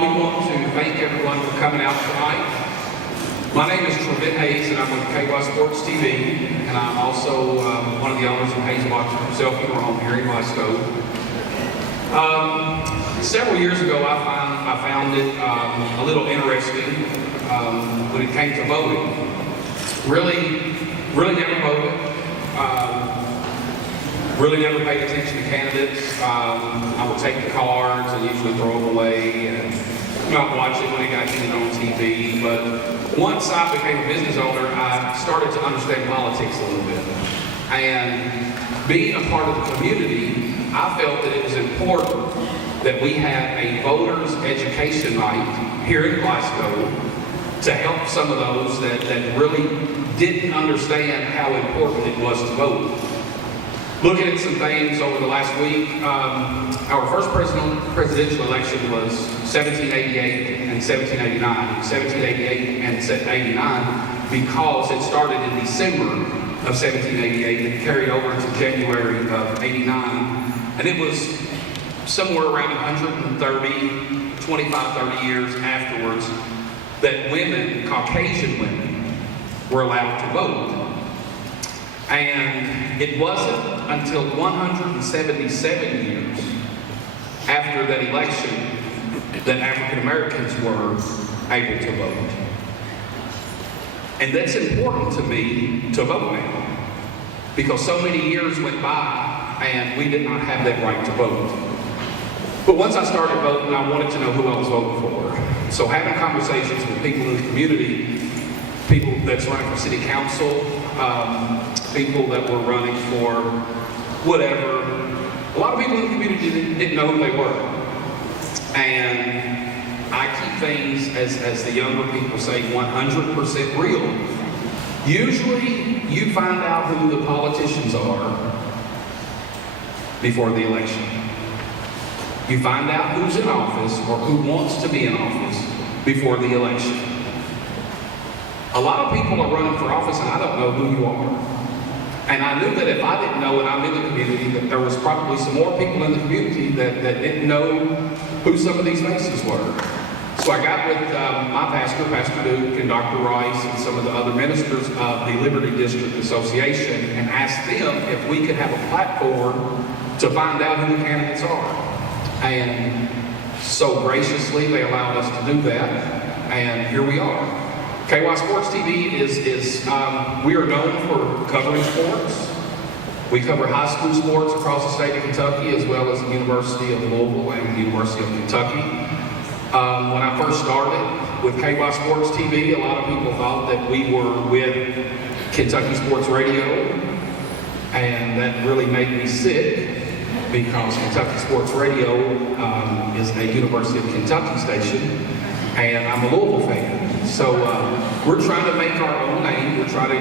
we want to thank everyone for coming out tonight. My name is Hayes, and I'm with KySports.TV, and I'm also one of the owners of Hayes Boxing himself in Rome here in Glasgow. Several years ago, I found it a little interesting when it came to voting. Really never voted. Really never paid attention to candidates. I would take the cards and usually throw them away and not watch it when it got on TV. But once I became a business owner, I started to understand politics a little bit. And being a part of the community, I felt that it was important that we had a voters education night here in Glasgow to help some of those that really didn't understand how important it was to vote. Looking at some things over the last week, our first presidential election was 1788 and 1789. 1788 and 89 because it started in December of 1788 and carried over into January of 89. And it was somewhere around 25, 30 years afterwards that women, Caucasian women, were allowed to vote. And it wasn't until 177 years after that election that African Americans were able to vote. And that's important to me to vote now, because so many years went by and we did not have that right to vote. But once I started voting, I wanted to know who I was voting for. So having conversations with people in the community, people that's running for city council, people that were running for whatever. A lot of people in the community didn't know who they were. And I keep things, as the younger people say, 100% real. Usually, you find out who the politicians are before the election. You find out who's in office or who wants to be in office before the election. A lot of people are running for office and I don't know who you are. And I knew that if I didn't know and I'm in the community, that there was probably some more people in the community that didn't know who some of these faces were. So I got with my pastor, Pastor Duke, and Dr. Rice, and some of the other ministers of the Liberty District Association, and asked them if we could have a platform to find out who the candidates are. And so graciously, they allowed us to do that, and here we are. KySports.TV we are known for covering sports. We cover high school sports across the state of Kentucky, as well as the University of Louisville and the University of Kentucky. When I first started with KySports.TV, a lot of people thought that we were with Kentucky Sports Radio, and that really made me sick, because Kentucky Sports Radio is a University of Kentucky station, and I'm a Louisville fan. So we're trying to make our own name. We're trying to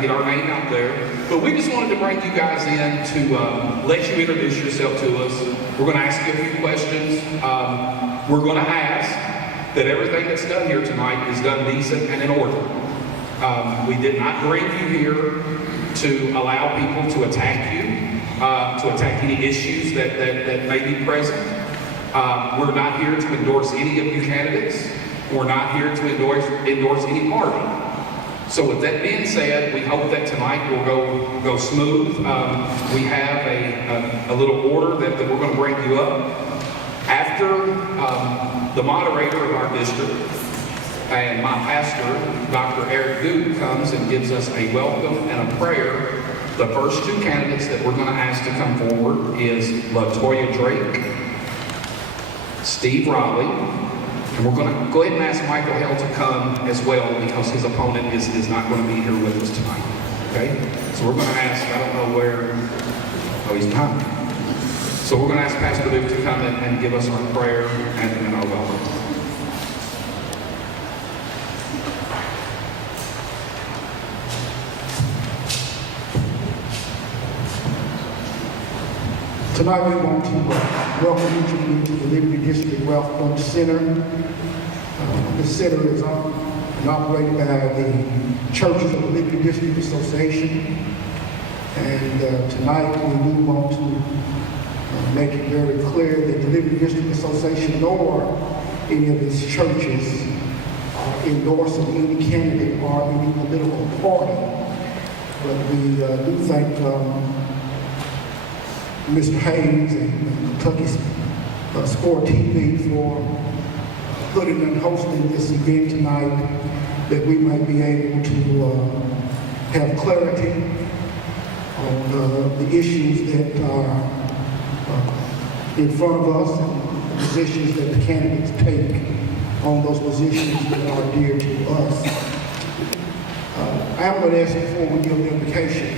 get our name out there. But we just wanted to bring you guys in to let you introduce yourself to us. We're going to ask you a few questions. We're going to ask that everything that's done here tonight is done decent and in order. We did not bring you here to allow people to attack you, to attack any issues that may be present. We're not here to endorse any of you candidates. We're not here to endorse any party. So with that being said, we hope that tonight will go smooth. We have a little order that we're going to bring you up. After the moderator of our district and my pastor, Dr. Aaron Bennett, comes and gives us a welcome and a prayer, the first two candidates that we're going to ask to come forward is LaToya Drake, Steve Riley, and we're going to go ahead and ask Michael Hale to come as well, because his opponent is not going to be here with us tonight. Okay? So we're going to ask, I don't know where, oh, he's behind me. So we're going to ask Pastor Luke to come in and give us our prayer and our welcome. Tonight we want to welcome each of you to the Liberty District Wealth Fund Center. This center is owned and operated by the Churches of the Liberty District Association. And tonight we do want to make it very clear that the Liberty District Association nor any of his churches are endorsing any candidate or any political party. But we do thank Mr. Hayes and Kentucky Sport TV for putting and hosting this event tonight, that we might be able to have clarity on the issues that are in front of us and the positions that the candidates take on those positions that are dear to us. I'm going to ask before we give the application,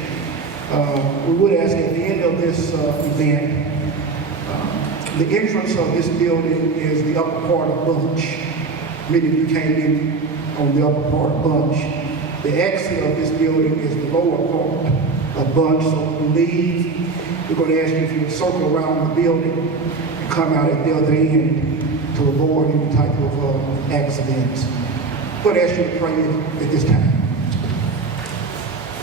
we would ask at the end of this event, the entrance of this building is the upper part of Bunch. Many of you came in on the upper part of Bunch. The exit of this building is the lower part of Bunch. So when we leave, we're going to ask you if you would circle around the building and come out at the other end to avoid any type of accidents. But ask you to pray at this time.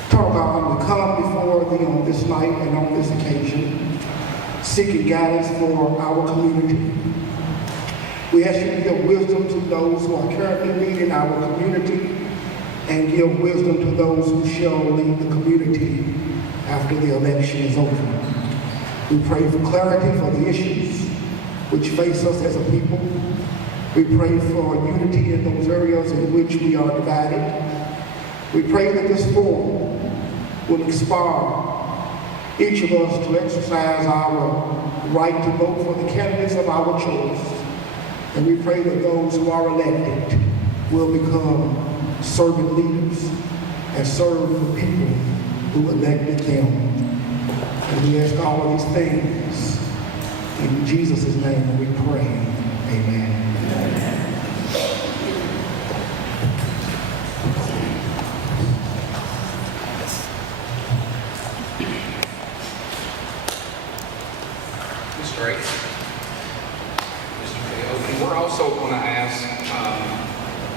Talk about we come before thee on this night and on this occasion, seeking guidance for our community. We ask you to give wisdom to those who are currently leading our community, and give wisdom to those who shall lead the community after the election is over. We pray for clarity for the issues which face us as a people. We pray for unity in those areas in which we are divided. We pray that this forum will inspire each of us to exercise our right to vote for the candidates of our choice. And we pray that those who are elected will become servant leaders and serve the people who elected them. And we ask all of these things in Jesus' name we pray. Amen. Ms. Drake, Mr. Hale, and we're also going to ask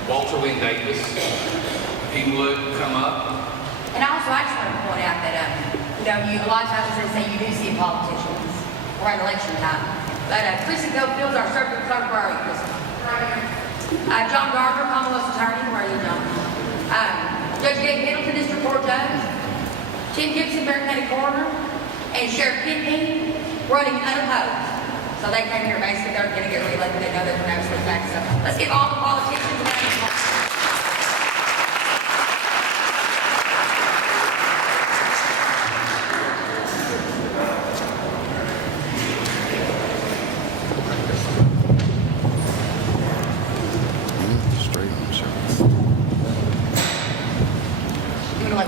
Walter Lynn Davis if he would come up. And also, I just want to point out that, a lot of times they say you do see politicians around election time. But Chrissy Goldfield's our circuit clerk. Where are you, Chrissy? John Gardner, Commonwealth's attorney. Where are you, John? Judge Gabe Middleton, District Court Judge. Tim Gibson, Barren County Coroner. And Sheriff Kidney, running unopposed. So they came here basically, they're going to get reelected. They know they're going to have some facts. So let's give all the politicians a round of applause.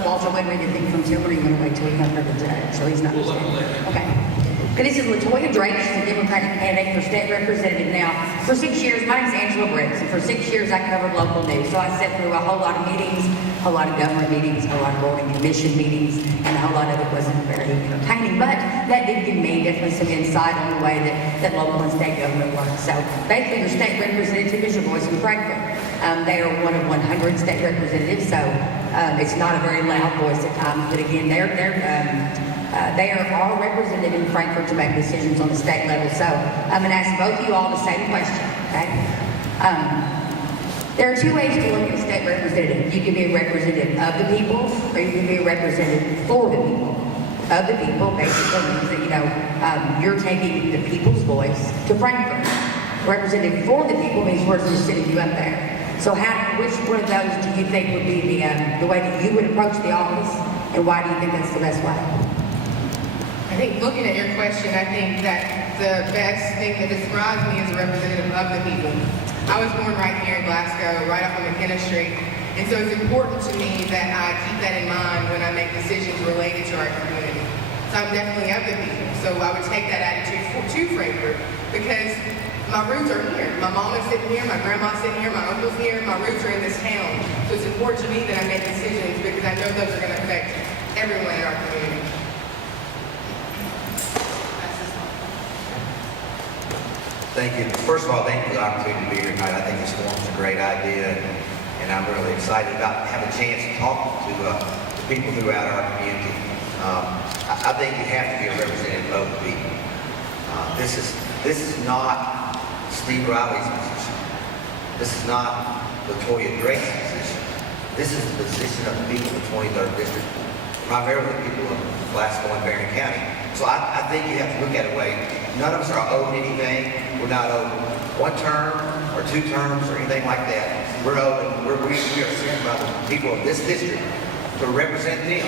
Walter Lynn read anything from Tim, or are you going to wait till he comes to the judge? So he's not. Okay. This is LaToya Drake. She's a Democratic candidate for state representative now. For 6 years, my name is Angela Briggs, and for 6 years I covered local news. So I sat through a whole lot of meetings, a whole lot of government meetings, a whole lot of board and commission meetings, and a whole lot of it wasn't very entertaining. But that did give me definitely some insight on the way that local and state government works. So basically, your state representative is your voice in Frankfurt. They are one of 100 state representatives, so it's not a very loud voice at times. But again, they are all represented in Frankfurt to make decisions on the state level. So I'm going to ask both of you all the same question, okay? There are two ways to look at a state representative. You can be a representative of the people, or you can be a representative for the people. Of the people basically means that, you're taking the people's voice to Frankfurt. Representative for the people means we're just sitting you up there. So which one of those do you think would be the way that you would approach the office, and why do you think that's the best way? I think looking at your question, I think that the best thing that describes me as a representative of the people. I was born right here in Glasgow, right off of McKenna Street, and so it's important to me that I keep that in mind when I make decisions related to our community. So I'm definitely of the people, so I would take that attitude to Frankfurt, because my roots are here. My mom is sitting here, my grandma's sitting here, my uncle's here, my roots are in this town. So it's important to me that I make decisions because I know those are going to affect everyone in our community. Thank you. First of all, thank you for the opportunity to be here tonight. I think this forum's a great idea, and I'm really excited about having a chance to talk to people throughout our community. I think you have to be a representative of the people. This is not Steve Riley's This is not LaToya Drake's position. This is the position of the people of the 23rd District, primarily the people of Glasgow and Barren County. So I think you have to look at it way. None of us are owed anything. We're not owed 1 term or 2 terms or anything like that. We're owed, we are sent by the people of this district to represent them.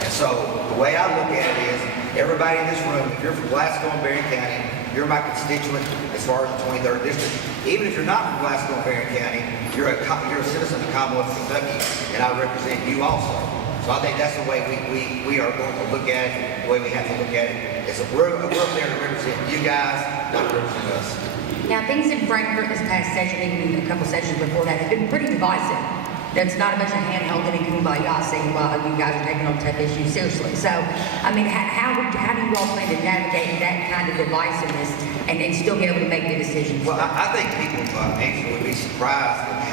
And so the way I look at it is, everybody in this room, if you're from Glasgow and Barren County, you're my constituent as far as the 23rd District. Even if you're not from Glasgow and Barren County, you're a citizen of the Commonwealth of Kentucky, and I represent you also. So I think that's the way we are going to look at it, the way we have to look at it. Is that we're up there to represent you guys, not to represent us. Now, things in Frankfurt this past session, even a couple sessions before that, have been pretty divisive. There's not a bunch of hand-holding and kumbaya saying, well, you guys are taking on tough issues seriously. So, I mean, how do you all plan to navigate that kind of divisiveness and still be able to make the decisions? Well, I think people actually would be surprised at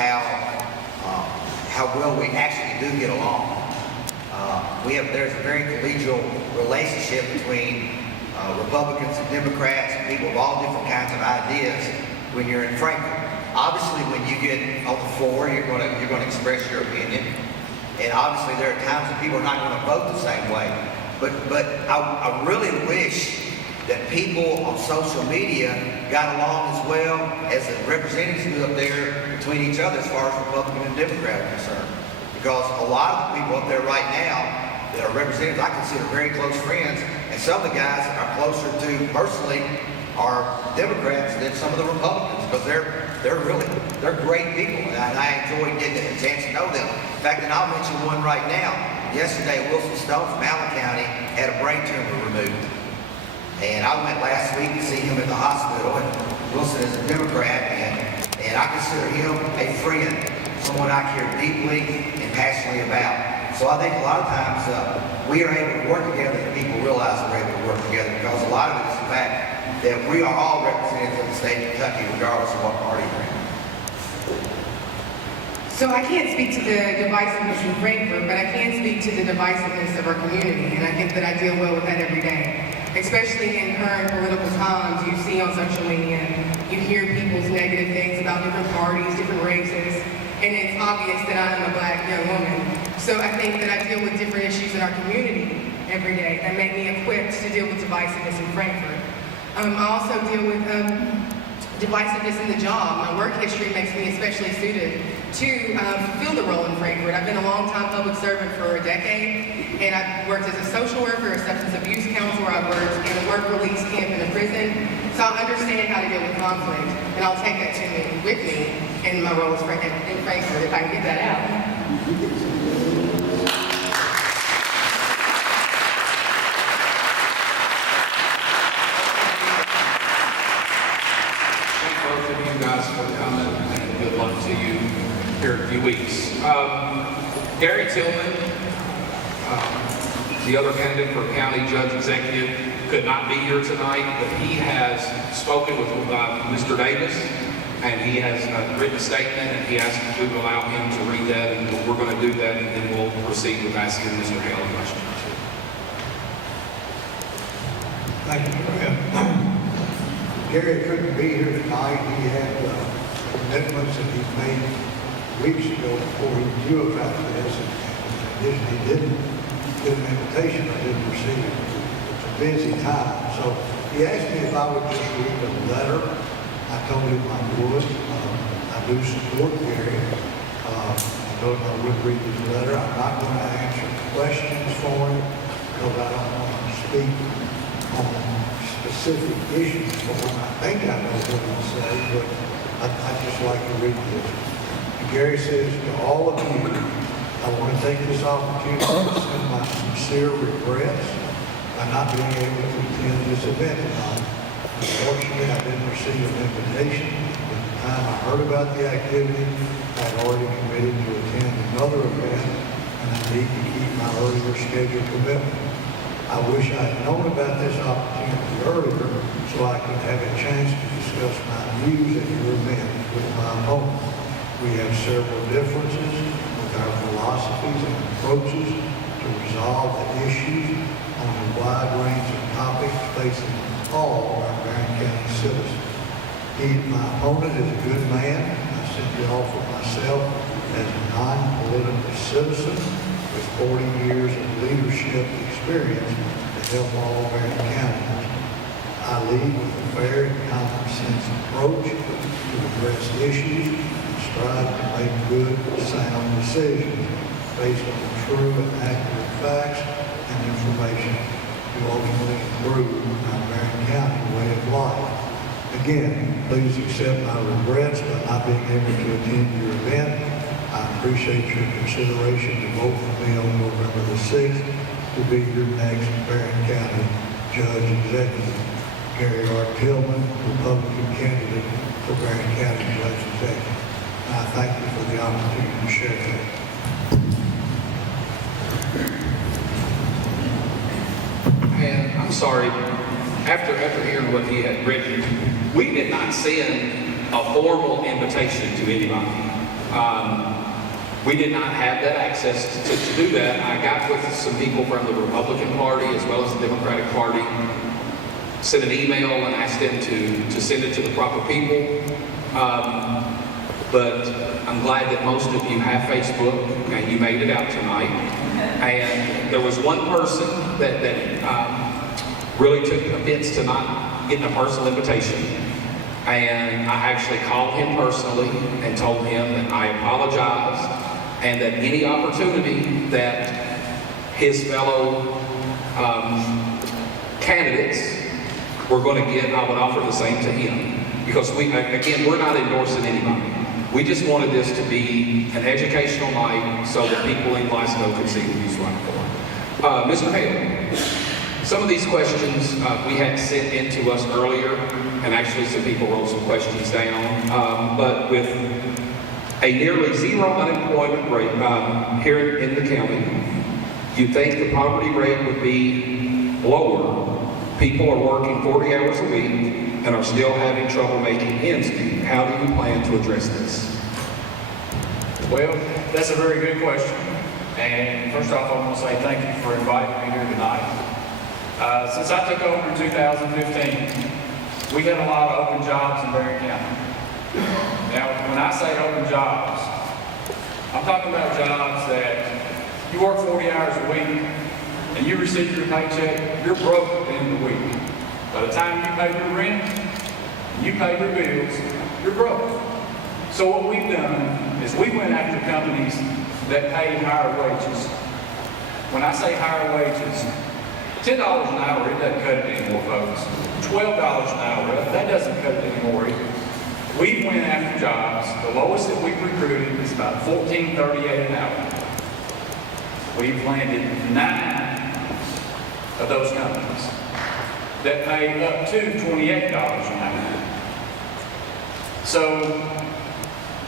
how well we actually do get along. There's a very collegial relationship between Republicans and Democrats and people of all different kinds of ideas when you're in Frankfurt. Obviously, when you get on the floor, you're going to express your opinion, and obviously there are times that people are not going to vote the same way. But I really wish that people on social media got along as well as the representatives do up there between each other as far as Republican and Democrat are concerned. Because a lot of the people up there right now that are representatives, I consider very close friends, and some of the guys are closer to, personally, are Democrats than some of the Republicans, because they're great people, and I enjoy getting a chance to know them. In fact, and I'll mention one right now. Yesterday, Wilson Stone from Allen County had a brain tumor removed. And I went last week to see him at the hospital, and Wilson is a Democrat, and I consider him a friend, someone I care deeply and passionately about. So I think a lot of times we are able to work together, and people realize we're able to work together, because a lot of it is the fact that we are all representatives of the state of Kentucky, regardless of what party we're in. So I can't speak to the divisiveness in Frankfurt, but I can speak to the divisiveness of our community, and I think that I deal well with that every day. Especially in current political times, you see on social media, you hear people's negative things about different parties, different races, and it's obvious that I am a black young woman. So I think that I deal with different issues in our community every day that make me equipped to deal with divisiveness in Frankfurt. I also deal with divisiveness in the job. My work history makes me especially suited to fulfill the role in Frankfurt. I've been a long-time public servant for a decade, and I've worked as a social worker, a substance abuse counselor. I've worked in a work release camp in a prison. So I understand how to deal with conflict, and I'll take that with me in my role in Frankfurt if I can get that out. For coming, and good luck to you here in a few weeks. Gary Tillman, the other candidate for county judge executive, could not be here tonight, but he has spoken with Mr. Davis, and he has written a statement, and he asked if we would allow him to read that, and we're going to do that, and then we'll proceed with asking Mr. Hale a question. Thank you, Fred. Gary couldn't be here tonight. He had commitments that he made weeks ago before he knew about this. And he didn't get an invitation. I didn't receive it. It's a busy time. So he asked me if I would just read a letter. I told him I would. I do support Gary. I told him I would read his letter. I'm not going to answer questions for him because I don't want to speak on specific issues for him. I think I know what he'll say, but I'd just like to read this. And Gary says, to all of you, I want to take this opportunity to send my sincere regrets by not being able to attend this event tonight. Unfortunately, I didn't receive an invitation. At the time I heard about the activity, I had already committed to attend another event, and I need to keep my earlier scheduled commitment. I wish I had known about this opportunity earlier so I could have a chance to discuss my views at your event with my opponent. We have several differences with our philosophies and approaches to resolve the issues on a wide range of topics facing all of our Barren County citizens. My opponent is a good man. I simply offer myself as a non-political citizen with 40 years of leadership experience to help all Barren counties. I lead with a fair and common sense approach to address issues and strive to make good, sound decisions based on true and accurate facts and information to ultimately improve our Barren County way of life. Again, please accept my regrets by not being able to attend your event. I appreciate your consideration to vote for me on November the 6th to be your next Barren County Judge Executive. Gary R. Tillman, Republican candidate for Barren County Judge Executive. And I thank you for the opportunity to share that. And I'm sorry, after hearing what he had written, we did not send a formal invitation to anybody. We did not have that access to do that. I got with some people from the Republican Party as well as the Democratic Party, sent an email and asked them to send it to the proper people. But I'm glad that most of you have Facebook and you made it out tonight. And there was one person that really took offense to not getting a personal invitation. And I actually called him personally and told him that I apologized and that any opportunity that his fellow candidates were going to get, I would offer the same to him. Because we're not endorsing anybody. We just wanted this to be an educational night so that people in Glasgow could see who he's running for. Mr. Hale, some of these questions we had sent in to us earlier, and actually some people wrote some questions down, but with a nearly zero unemployment rate here in the county, you think the poverty rate would be lower? People are working 40 hours a week and are still having trouble making ends meet. How do you plan to address this? Well, that's a very good question. And first off, I want to say thank you for inviting me here tonight. Since I took over in 2015, we had a lot of open jobs in Barren County. Now, when I say open jobs, I'm talking about jobs that you work 40 hours a week and you receive your paycheck, you're broke at the end of the week. By the time you pay your rent, you pay your bills, you're broke. So what we've done is we went after companies that pay higher wages. When I say higher wages, $10 an hour, it doesn't cut it anymore, folks. $12 an hour, that doesn't cut it anymore either. We went after jobs. The lowest that we've recruited is about $14.38 an hour. We've landed 9 of those companies that pay up to $28 an hour. So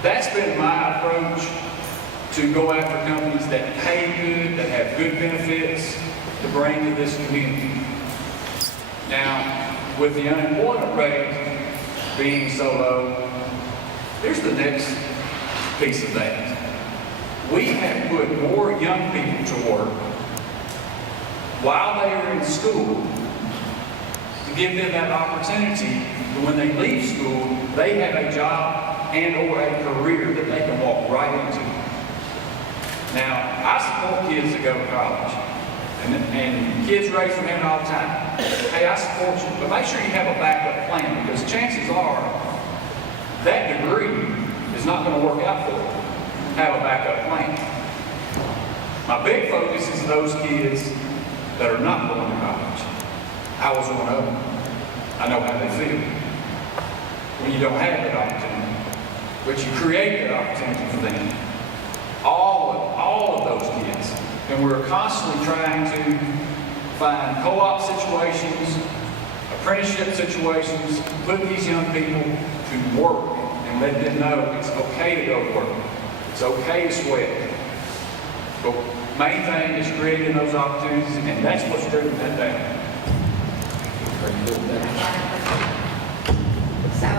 that's been my approach to go after companies that pay good, that have good benefits to bring to this community. Now, with the unemployment rate being so low, here's the next piece of that. We have put more young people to work while they are in school to give them that opportunity that when they leave school, they have a job and or a career that they can walk right into. Now, I support kids that go to college. And kids raise their hand all the time. Hey, I support you, but make sure you have a backup plan because chances are that degree is not going to work out for you. Have a backup plan. My big focus is those kids that are not going to college. I was one of them. I know how they feel when you don't have that opportunity, but you create that opportunity for them. All of those kids. And we're constantly trying to find co-op situations, apprenticeship situations, put these young people to work and let them know it's okay to go to work. It's okay to sweat. But main thing is creating those opportunities, and that's what's driven that down. So a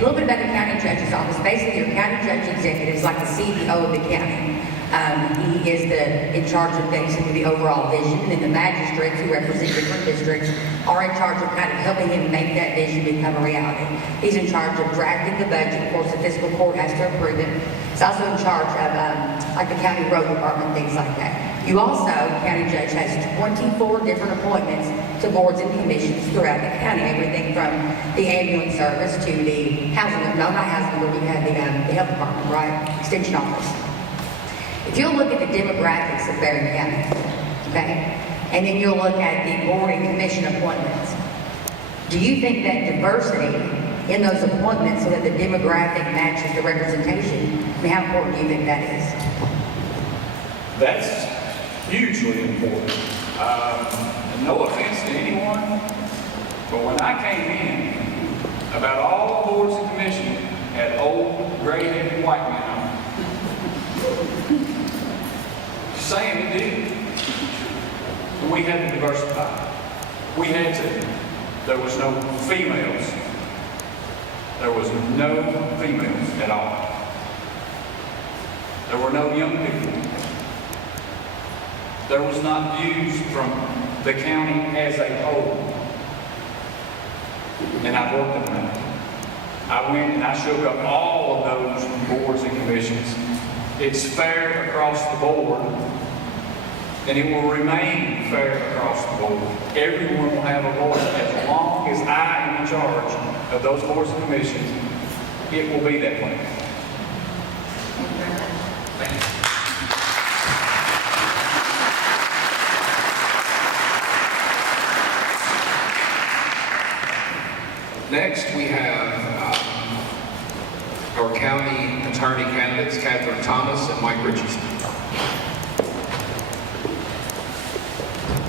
little bit about the county judge's office. Basically, your county judge executive is like the CEO of the county. He is in charge of basically the overall vision, and then the magistrates who represent different districts are in charge of kind of helping him make that vision become a reality. He's in charge of drafting the budget. Of course, the fiscal court has to approve it. He's also in charge of like the county road department, things like that. You also, county judge, has 24 different appointments to boards and commissions throughout the county, everything from the ambulance service to the housing, no, not housing, but we have the health department, right? Extension office. If you'll look at the demographics of Barren County, okay, and then you'll look at the board and commission appointments, do you think that diversity in those appointments so that the demographic matches the representation, I mean, how important do you think that is? That's hugely important. And no offense to anyone, but when I came in, about all the boards and commissions had old, gray-headed white men on. Just saying it did. And we had to diversify. We had to. There was no females. There was no females at all. There were no young people. There was not views from the county as a whole. And I worked on that. I went and I shook up all of those boards and commissions. It's fair across the board, and it will remain fair across the board. Everyone will have a voice. As long as I am in charge of those boards and commissions, it will be that way. Thank you. Next, we have our county attorney candidates, Kathryn Thomas and Mike Richardson.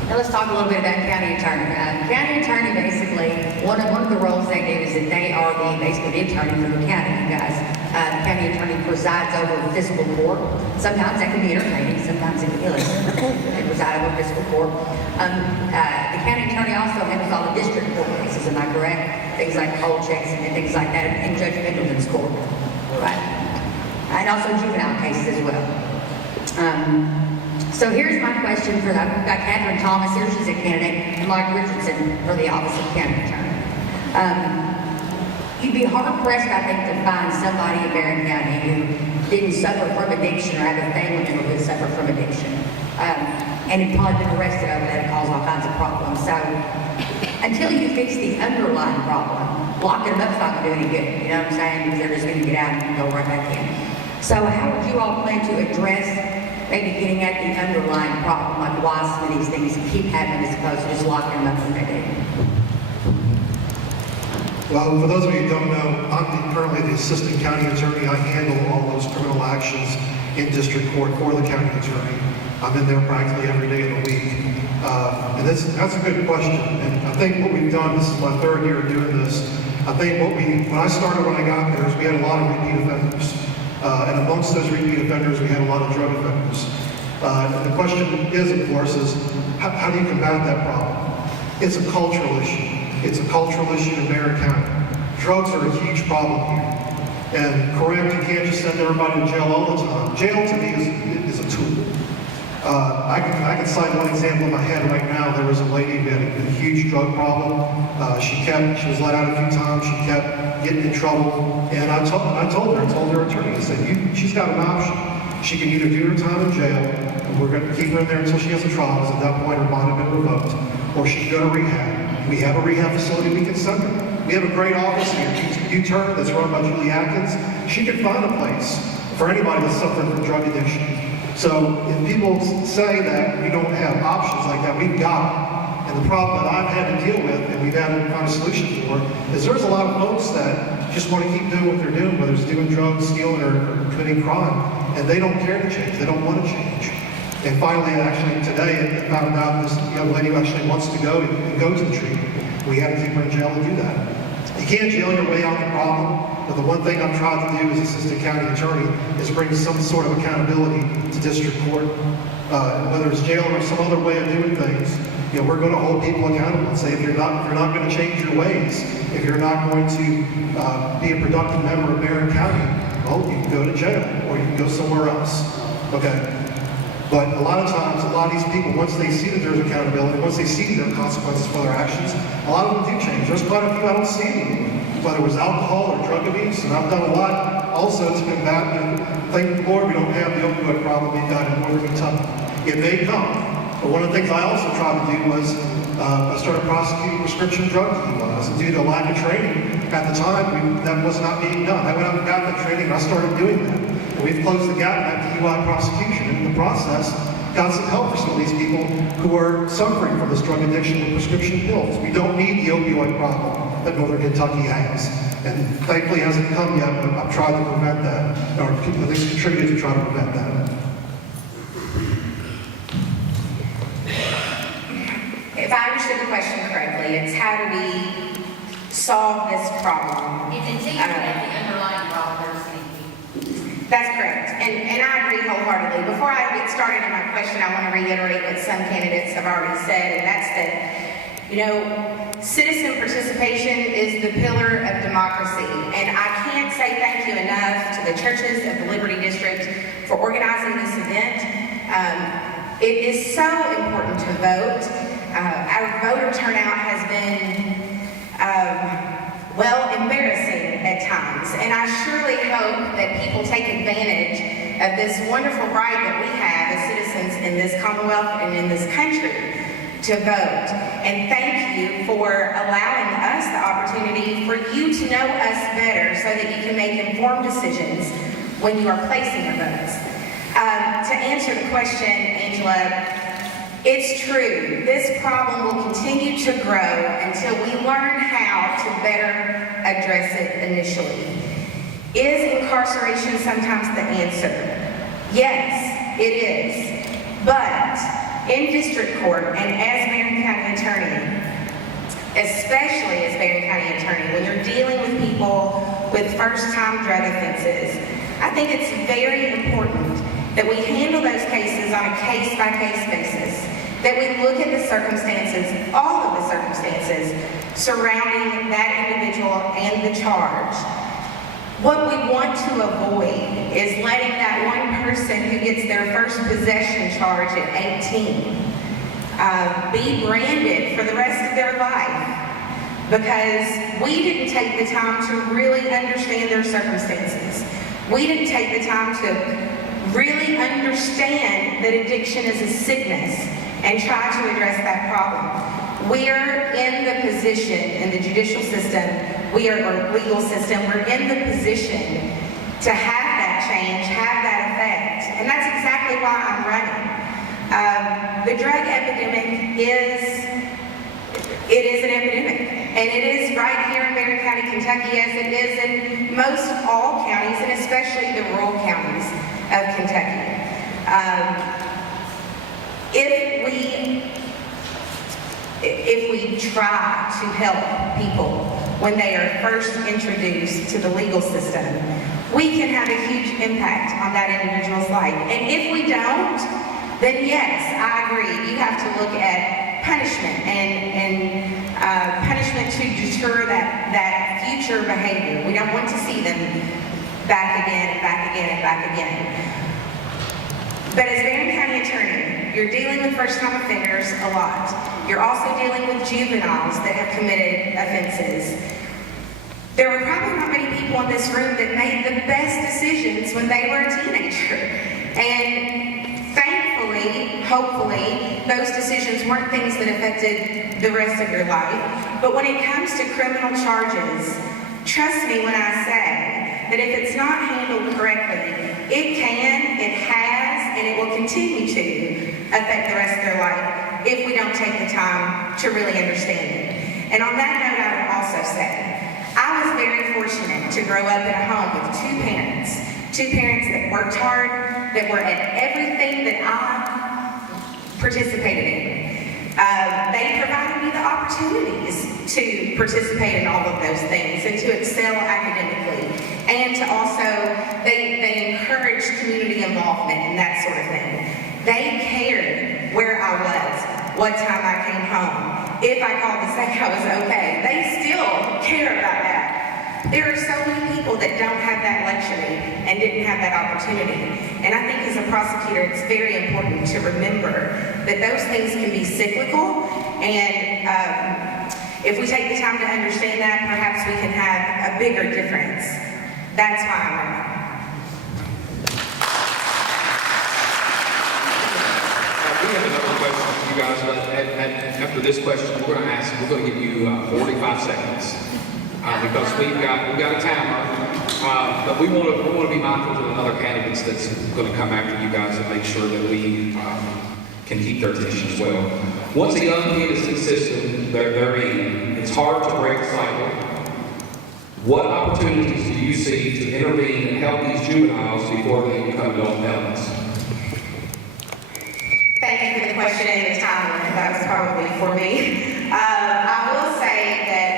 Now let's talk a little bit about county attorney. County attorney, basically, one of the roles they do is that they are basically the attorney for the county, you guys. The county attorney presides over fiscal court. Sometimes that can be entertaining, sometimes it can be illustrative. They preside over fiscal court. The county attorney also handles all the district court cases, am I correct? Things like poll checks and things like that in Judge Pendleton's court, right? And also juvenile cases as well. So here's my question for that. We've got Kathryn Thomas here, she's a candidate, and Mike Richardson for the office of county attorney. You'd be hard-pressed, I think, to find somebody in Barren County who didn't suffer from addiction or have a family member who suffered from addiction. And had probably been arrested over that and caused all kinds of problems. So until you fix the underlying problem, locking them up's not going to do any good. You know what I'm saying? Because they're just going to get out and go right back in. So how would you all plan to address maybe getting at the underlying problem, like why some of these things keep happening as opposed to just locking them up when they do? Well, for those of you who don't know, I'm currently the assistant county attorney. I handle all those criminal actions in district court for the county attorney. I'm in there practically every day of the week. And that's a good question. And I think what we've done, this is my third year doing this, I think when I started when I got there is we had a lot of repeat offenders. And amongst those repeat offenders, we had a lot of drug offenders. And the question is, of course, is how do you combat that problem? It's a cultural issue. It's a cultural issue in Barren County. Drugs are a huge problem here. And correct, you can't just send everybody to jail all the time. Jail to me is a tool. I can cite one example in my head right now. There was a lady who had a huge drug problem. She was let out a few times. She kept getting in trouble. And I told her attorney, I said, she's got an option. She can either do her time in jail, and we're going to keep her in there until she has a trial, because at that point her bond had been revoked, or she can go to rehab. We have a rehab facility we can send her. We have a great office here, U-Turn, that's run by Julie Atkins. She can find a place for anybody that's suffering from drug addiction. So if people say that we don't have options like that, we've got it. And the problem that I've had to deal with, and we've had to find a solution for, is there's a lot of folks that just want to keep doing what they're doing, whether it's doing drugs, stealing, or committing crime, and they don't care to change. They don't want to change. And finally, actually today, I found out this young lady who actually wants to go to the treatment. We had to keep her in jail to do that. You can't jail your way out of the problem, but the one thing I'm trying to do as assistant county attorney is bring some sort of accountability to district court. Whether it's jail or some other way of doing things, we're going to hold people accountable and say if you're not going to change your ways, if you're not going to be a productive member of Barren County, well, you can go to jail or you can go somewhere else. okay? But a lot of times, a lot of these people, once they see that there's accountability, once they see there are consequences for their actions, a lot of them do change. There's quite a few I don't see anymore, whether it was alcohol or drug abuse, and I've done a lot also to combat, and thank the Lord we don't have the opioid problem we've got in Northern Kentucky. It may come, but one of the things I also tried to do was I started prosecuting prescription drug DUIs, and due to lack of training at the time, that was not being done. I went out and got that training, and I started doing that. And we've closed the gap in that DUI prosecution, and in the process, got some help for some of these people who are suffering from this drug addiction with prescription pills. We don't need the opioid problem that Northern Kentucky has. And thankfully it hasn't come yet, but I've tried to prevent that, or people that contributed to try to prevent that. If I understood the question correctly, it's how do we solve this problem? It's in the underlying problem we're seeing. That's correct, and I agree wholeheartedly. Before I get started in my question, I want to reiterate what some candidates have already said, and that's that, you know, citizen participation is the pillar of democracy, and I can't say thank you enough to the churches of the Liberty District for organizing this event. It is so important to vote. Our voter turnout has been, well, embarrassing at times, and I surely hope that people take advantage of this wonderful right that we have as citizens in this Commonwealth and in this country to vote. And thank you for allowing us the opportunity for you to know us better so that you can make informed decisions when you are placing your votes. To answer the question, Angela, it's true. This problem will continue to grow until we learn how to better address it initially. Is incarceration sometimes the answer? Yes, it is. But in district court and as Barren County Attorney, especially as Barren County Attorney, when you're dealing with people with first-time drug offenses, I think it's very important that we handle those cases on a case-by-case basis, that we look at the circumstances, all of the circumstances, surrounding that individual and the charge. What we want to avoid is letting that one person who gets their first possession charge at 18 be branded for the rest of their life because we didn't take the time to really understand their circumstances. We didn't take the time to really understand that addiction is a sickness and try to address that problem. We're in the position in the judicial system, or legal system, we're in the position to have that change, have that effect. And that's exactly why I'm running. The drug epidemic is an epidemic. And it is right here in Barren County, Kentucky, as it is in most all counties, and especially the rural counties of Kentucky. If we try to help people when they are first introduced to the legal system, we can have a huge impact on that individual's life. And if we don't, then yes, I agree. You have to look at punishment and punishment to deter that future behavior. We don't want to see them back again and back again and back again. But as Barren County Attorney, you're dealing with first-time offenders a lot. You're also dealing with juveniles that have committed offenses. There were probably not many people in this room that made the best decisions when they were a teenager. And thankfully, hopefully, those decisions weren't things that affected the rest of your life. But when it comes to criminal charges, trust me when I say that if it's not handled correctly, it can, it has, and it will continue to affect the rest of their life if we don't take the time to really understand it. And on that note, I would also say, I was very fortunate to grow up in a home with two parents that worked hard, that were at everything that I participated in. They provided me the opportunities to participate in all of those things and to excel academically, and to also, they encouraged community involvement and that sort of thing. They cared where I was, what time I came home, if I called to say I was okay. They still care about that. There are so many people that don't have that luxury and didn't have that opportunity. And I think as a prosecutor, it's very important to remember that those things can be cyclical, and if we take the time to understand that, perhaps we can have a bigger difference. That's why I'm running. We have another question for you guys, but after this question, we're going to give you 45 seconds. Because we've got a timer, but we want to be mindful to another candidates that's going to come after you guys and make sure that we can keep their attention as well. Once a young kid is in the system, they're in. It's hard to break the cycle. What opportunities do you see to intervene and help these juveniles before they become adult felons? Thank you for the question and the time limit. That was probably for me. I will say that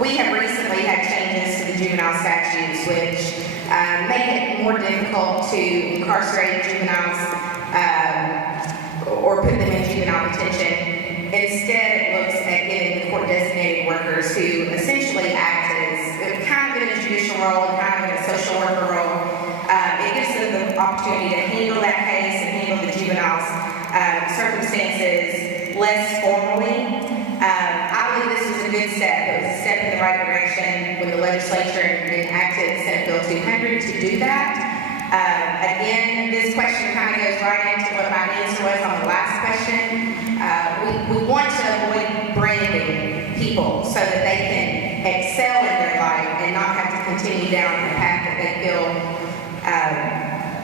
we have recently had changes to the juvenile statutes which make it more difficult to incarcerate juveniles or put them in juvenile detention. Instead, it looks at giving the court-designated workers who essentially act as kind of in a judicial role and kind of in a social worker role. It gives them the opportunity to handle that case and handle the juveniles' circumstances less formally. I believe this was a good step. It was a step in the right direction when the legislature enacted Senate Bill 200 to do that. Again, this question kind of goes right into what my answer was on the last question. We want to avoid branding people so that they can excel in their life and not have to continue down the path that they feel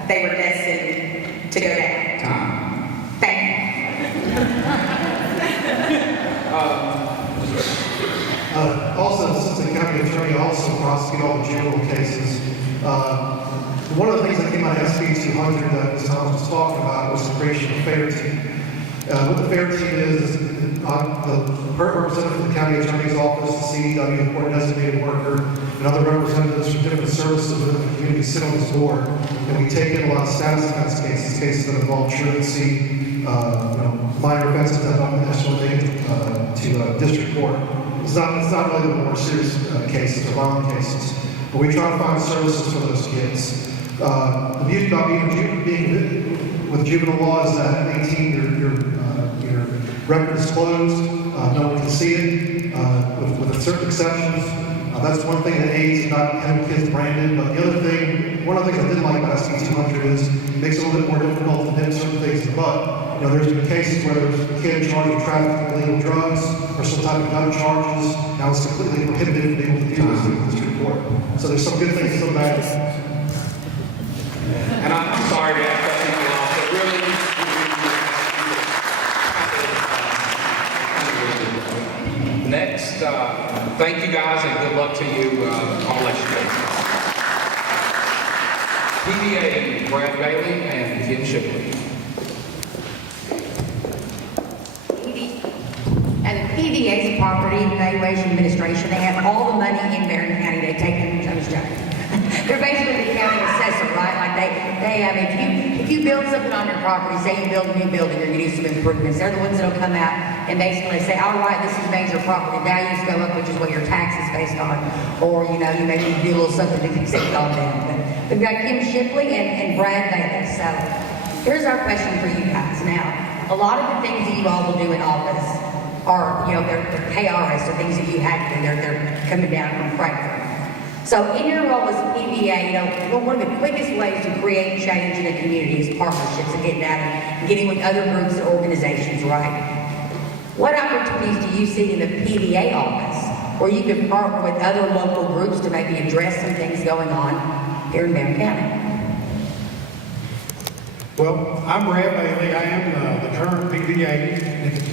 they were destined to go down. Thank you. Also, the assistant county attorney also prosecute all the juvenile cases. One of the things that came out of SB 200 that Ms. Thomas was talking about was the creation of a fair team. What the fair team is the representative from the county attorney's office, the CDW, the court designated worker, and other representatives from different services within the community sit on this board. And we take in a lot of status offense cases that involve truancy, minor offenses that don't necessarily make it to district court. It's not really the more serious cases or violent cases, but we try to find services for those kids. The beauty about being with juvenile law is that at 18, your record is closed. No one can see it, with certain exceptions. That's one thing that aids in not having kids branded. But the other thing, one of the things I didn't like about SB 200 is it makes it a little bit more difficult to nip certain things in the bud. There's been cases where there's a kid charged with trafficking illegal drugs or some type of gun charges. Now it's completely prohibited to be able to do this in the district court. So there's some good things and some bad. And I'm sorry to have cut people off, but really, next, thank you guys and good luck to you on election day. PBA, Brad Bailey and Kim Shipley. And the PVA is Property Valuation Administration. They have all the money in Barren County. They take it from Jones Jones. They're basically the county assessor, right? Like they have, if you build something on your property, say you build a new building, you're gonna do some improvements. They're the ones that'll come out and basically say, all right, this is major property values go up, which is what your tax is based on. Or, you maybe do a little something to keep it on down. But we've got Kim Shipley and Brad Bailey. So here's our question for you guys. Now, a lot of the things that you all will do in office are, they're KRS, or things that you have to do. They're coming down from Frankfurt. So in your role as a PVA, one of the quickest ways to create change in a community is partnerships and getting out and getting with other groups and organizations, right? What opportunities do you see in the PVA office where you can partner with other local groups to maybe address some things going on here in Barren County? Well, I'm Brad Bailey. I am the current PVA.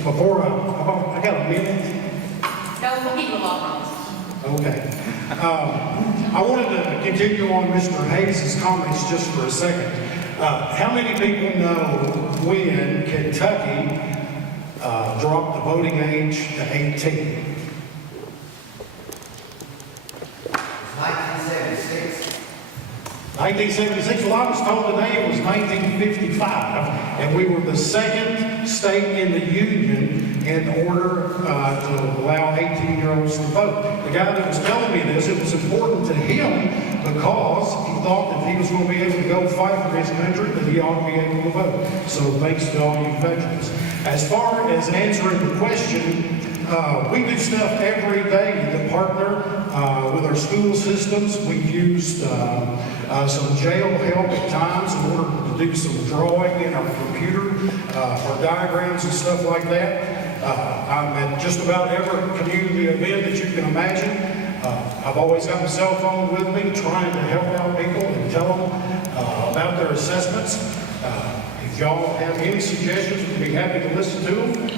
Before I got a minute. No, we'll keep the law. Okay. I wanted to continue on Mr. Hayes' comments just for a second. How many people know when Kentucky dropped the voting age to 18? 1976. 1976, well, I was told today it was 1955, and we were the second state in the union in order to allow 18-year-olds to vote. The guy that was telling me this, it was important to him because he thought that he was going to be able to go fight for his country, that he ought to be able to vote. So thanks to all you veterans. As far as answering the question, we do stuff every day to partner with our school systems. We've used some jail help at times in order to do some drawing in our computer, our diagrams and stuff like that. I'm at just about every community event that you can imagine. I've always got my cell phone with me trying to help out people and tell them about their assessments. If y'all have any suggestions, we'd be happy to listen to them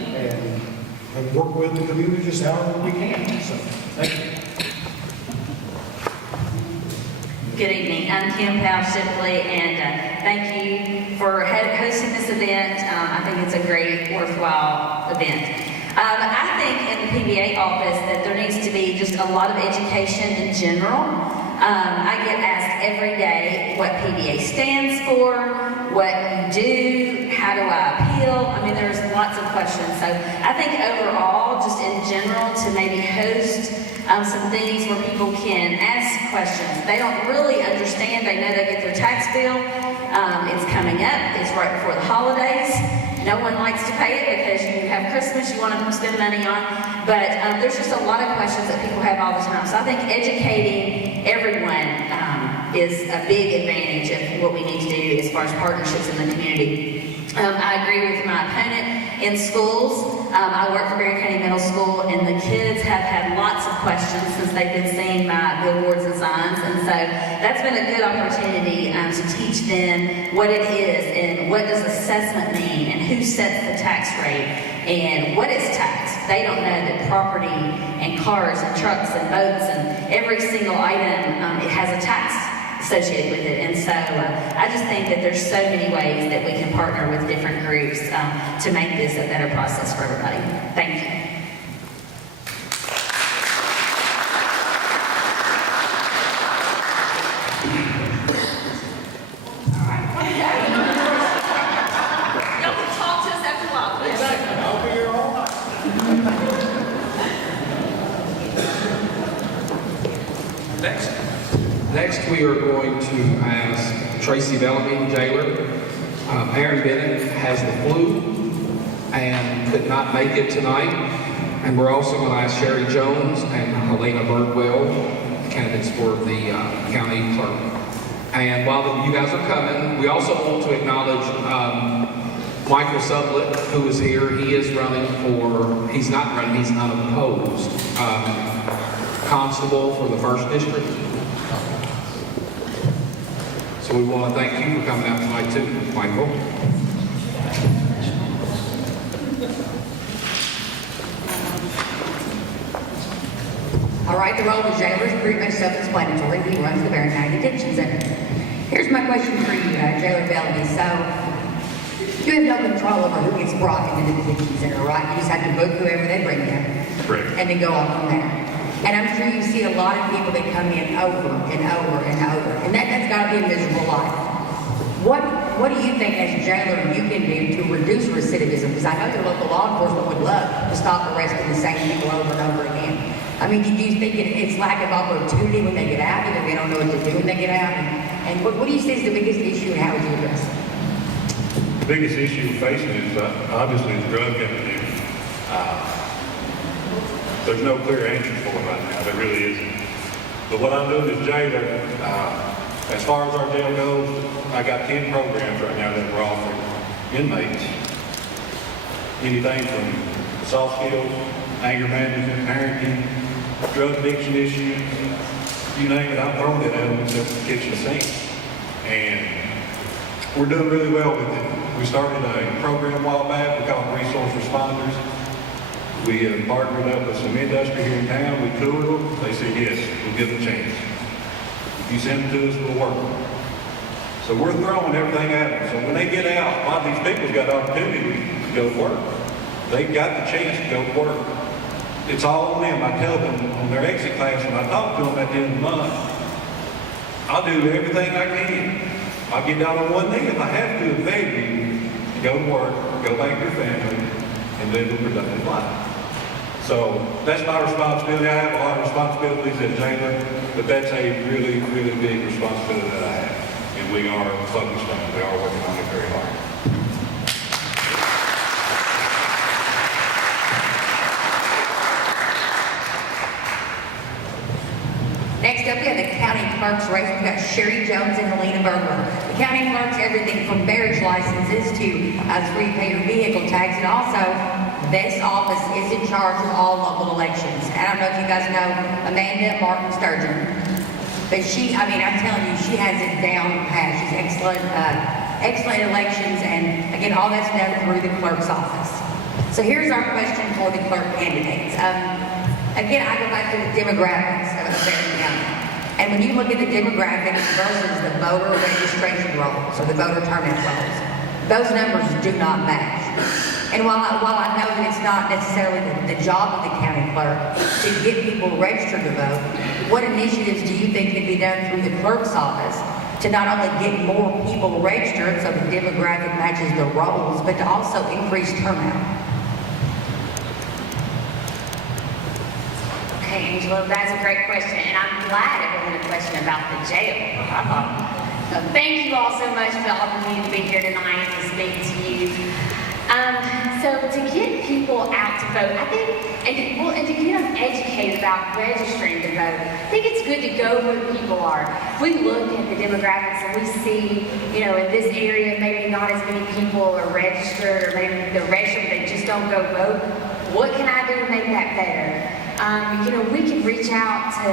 and work with the community just however we can. So, thank you. Good evening. I'm Kim Powell Shipley, and thank you for hosting this event. I think it's a great, worthwhile event. I think in the PBA office that there needs to be just a lot of education in general. I get asked every day what PBA stands for, what you do, how do I appeal? I mean, there's lots of questions. So I think overall, just in general, to maybe host some things where people can ask questions. They don't really understand. They know they get their tax bill. It's coming up. It's right before the holidays. No one likes to pay it because you have Christmas you want to spend money on. But there's just a lot of questions that people have all the time. So I think educating everyone is a big advantage of what we need to do as far as partnerships in the community. I agree with my opponent in schools. I work for Barren County Middle School, and the kids have had lots of questions since they've been seeing my billboards and signs, and so that's been a good opportunity to teach them what it is and what does assessment mean and who sets the tax rate and what is tax. They don't know that property and cars and trucks and boats and every single item, it has a tax associated with it. And so I just think that there's so many ways that we can partner with different groups to make this a better process for everybody. Thank you. Y'all can talk to us after a while, please. Exactly. I'll be here all night. Next, we are going to ask Tracy Bellamy, jailer. Aaron Bennett has the flu and could not make it tonight. And we're also going to ask Sheri Jones and Helena Birdwell, candidates for the county clerk. And while you guys are coming, we also want to acknowledge Michael Sublett, who is here. He is running for, he's not running, he's unopposed, constable for the 1st District. So we want to thank you for coming out tonight too, Michael. All right, the role of the jailer is pretty much self-explanatory. He runs the Barren County Detention Center. Here's my question for you, Jailer Bellamy. So, you have no control over who gets brought into the detention center, right? You just have to book whoever they bring in. Correct. And then go on from there. And I'm sure you see a lot of people that come in over and over and over. And that's got to be a miserable life. What do you think as a jailer you can do to reduce recidivism? Because I know your local law enforcement would love to stop arresting the same people over and over again. I mean, do you think it's lack of opportunity when they get out, and they don't know what to do when they get out? And what do you see is the biggest issue, and how would you address it? The biggest issue we're facing is obviously the drug epidemic. There's no clear answer for it right now. There really isn't. But what I'm doing as jailer, as far as our jail goes, I got 10 programs right now that we're offering inmates. Anything from soft skills, anger management, parenting, drug addiction issues, you name it, I'm throwing it at them except the kitchen sink. And we're doing really well with it. We started a program a while back, we call it Resource Responders. We have partnered up with some industry here in town. We toured them. They said, yes, we'll give them a chance. If you send them to us, we'll work them. So we're throwing everything at them. So when they get out, a lot of these people's got the opportunity to go to work. They've got the chance to go to work. It's all on them. I tell them on their exit class, when I talk to them at the end of the month, I'll do everything I can. I'll get down on one knee if I have to and beg you to go to work, go back to your family, and live a productive life. So that's my responsibility. I have a lot of responsibilities as jailer, but that's a really, really big responsibility that I have. And we are focused on it. We are working on it very hard. Next up, we have the county clerk's race. We've got Sheri Jones and Helena Birdwell. The county clerk's everything from marriage licenses to free pay your vehicle tax, and also this office is in charge of all local elections. And I don't know if you guys know Amanda Martin Sturgeon, but I'm telling you, she has it down pat. She's excellent, excellent elections, and again, all that's done through the clerk's office. So here's our question for the clerk candidates. Again, I go back to the demographics of Barren County. And when you look at the demographics versus the voter registration rolls or the voter turnout rolls, those numbers do not match. And while I know that it's not necessarily the job of the county clerk to get people registered to vote, what initiatives do you think could be done through the clerk's office to not only get more people registered so the demographic matches the rolls, but to also increase turnout? Okay, Angela, that's a great question, and I'm glad it wasn't a question about the jail. So thank you all so much for the opportunity to be here tonight to speak to you. So to get people out to vote, I think, and to get them educated about registering to vote, I think it's good to go where people are. If we look at the demographics and we see, in this area, maybe not as many people are registered, or maybe they're registered, but they just don't go vote. What can I do to make that better? We can reach out to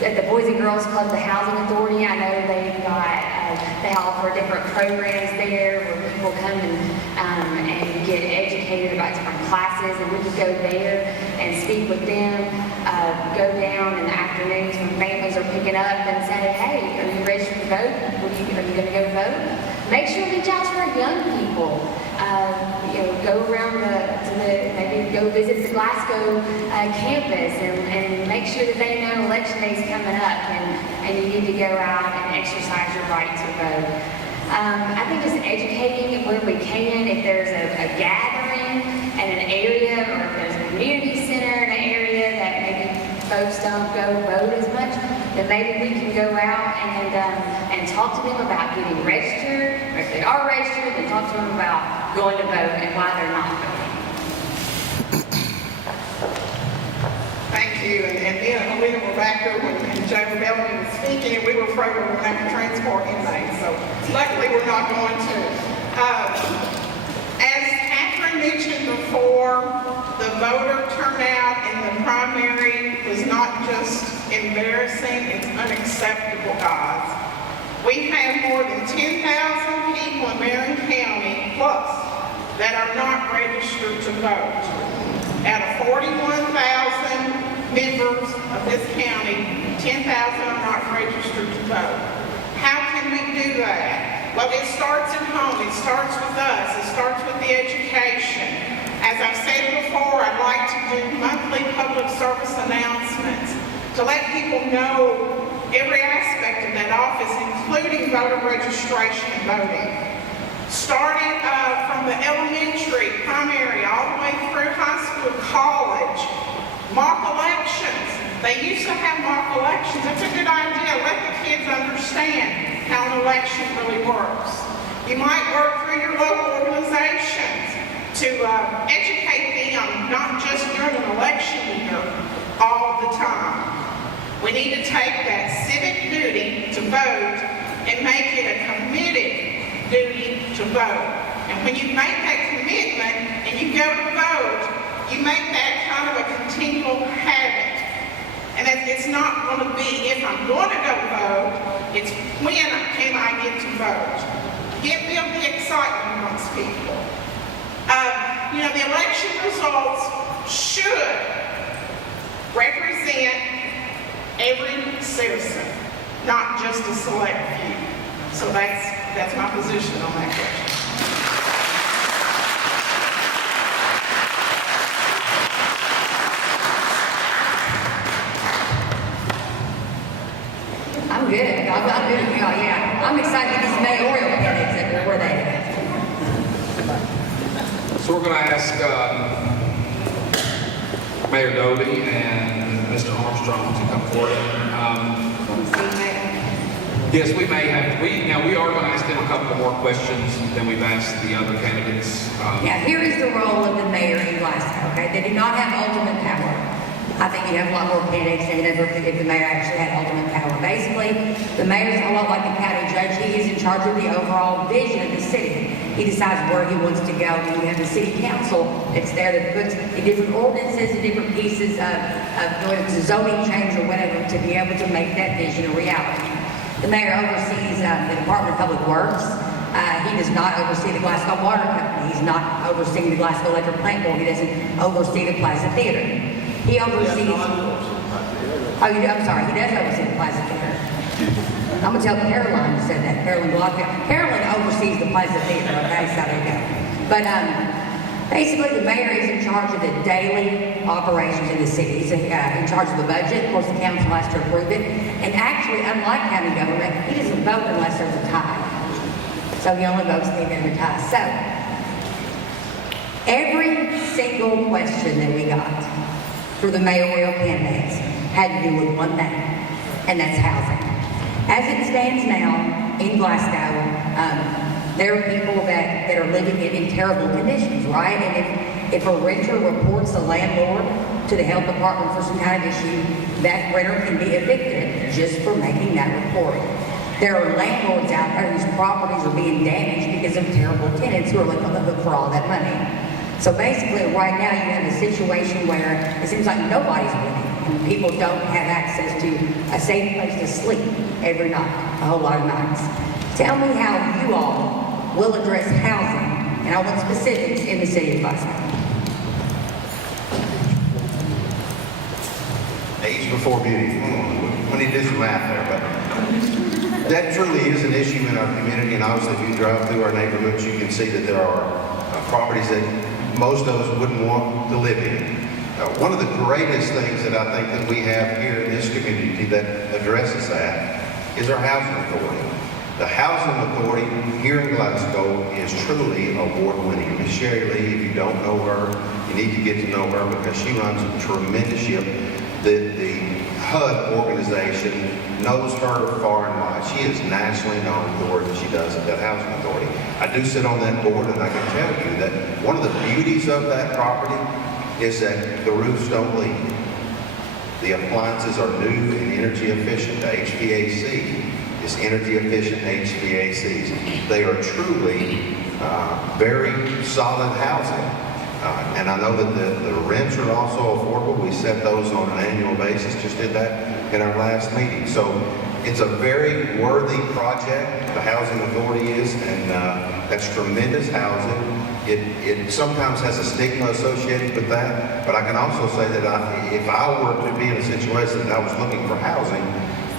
the Boys and Girls Club, the Housing Authority. I know they offer different programs there where people come and get educated about different classes, and we could go there and speak with them, go down in the afternoons when families are picking up and say, hey, are you registered to vote? Are you going to go vote? Make sure to reach out to our young people. Go around maybe go visit the Glasgow campus and make sure that they know election day is coming up and you need to go out and exercise your right to vote. I think just educating where we can, if there's a gathering in an area or if there's a community center in an area that maybe folks don't go vote as much, then maybe we can go out and talk to them about getting registered, or if they are registered, then talk to them about going to vote and why they're not voting. Thank you. And me and Helena were back there when Tracy Bellamy was speaking, and we were afraid we were going to have to transport inmates. So luckily we're not going to. As Kathryn mentioned before, the voter turnout in the primary was not just embarrassing, it's unacceptable, guys. We have more than 10,000 people in Barren County plus that are not registered to vote. Out of 41,000 members of this county, 10,000 are not registered to vote. How can we do that? Well, it starts at home. It starts with us. It starts with the education. As I've said before, I'd like to do monthly public service announcements to let people know every aspect of that office, including voter registration and voting. Starting from the elementary, primary, all the way through high school, college, mock elections. They used to have mock elections. It's a good idea. Let the kids understand how an election really works. You might work through your local organizations to educate them, not just during an election year, all the time. We need to take that civic duty to vote and make it a committed duty to vote. And when you make that commitment and you go to vote, you make that kind of a continual habit. And it's not going to be if I'm going to go vote, it's when can I get to vote. Build the excitement amongst people. The election results should represent every citizen, not just a select few. So that's my position on that question. So we're going to ask Mayor Doty and Mr. Armstrong to come forward. Yes, we may have. We are going to ask them a couple more questions than we've asked the other candidates. Yeah, here is the role of the mayor in Glasgow, okay? They do not have ultimate power. I think you have a lot more candidates than ever if the mayor actually had ultimate power. Basically, the mayor's a lot like the county judge. He is in charge of the overall vision of the city. He decides where he wants to go. And you have the city council that's there that puts the different ordinances and different pieces of whether it's a zoning change or whatever to be able to make that vision a reality. The mayor oversees the Department of Public Works. He does not oversee the Glasgow Water Company. He's not overseeing the Glasgow Electric Plant Board. He doesn't oversee the Plaza Theater. He oversees... Oh, you do? I'm sorry. He does oversee the Plaza Theater. I'm going to tell Caroline who said that. Caroline oversees the Plaza Theater. Okay, so there you go. But basically, the mayor is in charge of the daily operations in the city. He's in charge of the budget. Of course, the council has to approve it. And actually, unlike county government, he doesn't vote unless there's a tie. So he only votes at the end of the tie. So, every single question that we got for the mayoral candidates had to do with one thing, and that's housing. As it stands now in Glasgow, there are people that are living in terrible conditions, right? And if a renter reports a landlord to the health department for some kind of issue, that renter can be evicted just for making that report. There are landlords out there whose properties are being damaged because of terrible tenants who are looking on the hook for all that money. So basically, right now you have a situation where it seems like nobody's winning, and people don't have access to a safe place to sleep every night, a whole lot of nights. Tell me how you all will address housing, and I want specifics in the city of Glasgow. Age before beauty. We need to do some math there, but that truly is an issue in our community, and obviously if you drive through our neighborhoods, you can see that there are properties that most of us wouldn't want to live in. One of the greatest things that I think that we have here in this community that addresses that is our housing authority. The housing authority here in Glasgow is truly award-winning. Ms. Sheri Lee, if you don't know her, you need to get to know her because she runs a tremendous ship. The HUD organization knows her far and wide. She is nationally known for the work that she does at that housing authority. I do sit on that board, and I can tell you that one of the beauties of that property is that the roofs don't leak. The appliances are new and energy efficient. The HVAC is energy efficient HVACs. They are truly very solid housing. And I know that the rents are also affordable. We set those on an annual basis, just did that in our last meeting. So it's a very worthy project, the housing authority is, and that's tremendous housing. It sometimes has a stigma associated with that, but I can also say that if I were to be in a situation that I was looking for housing,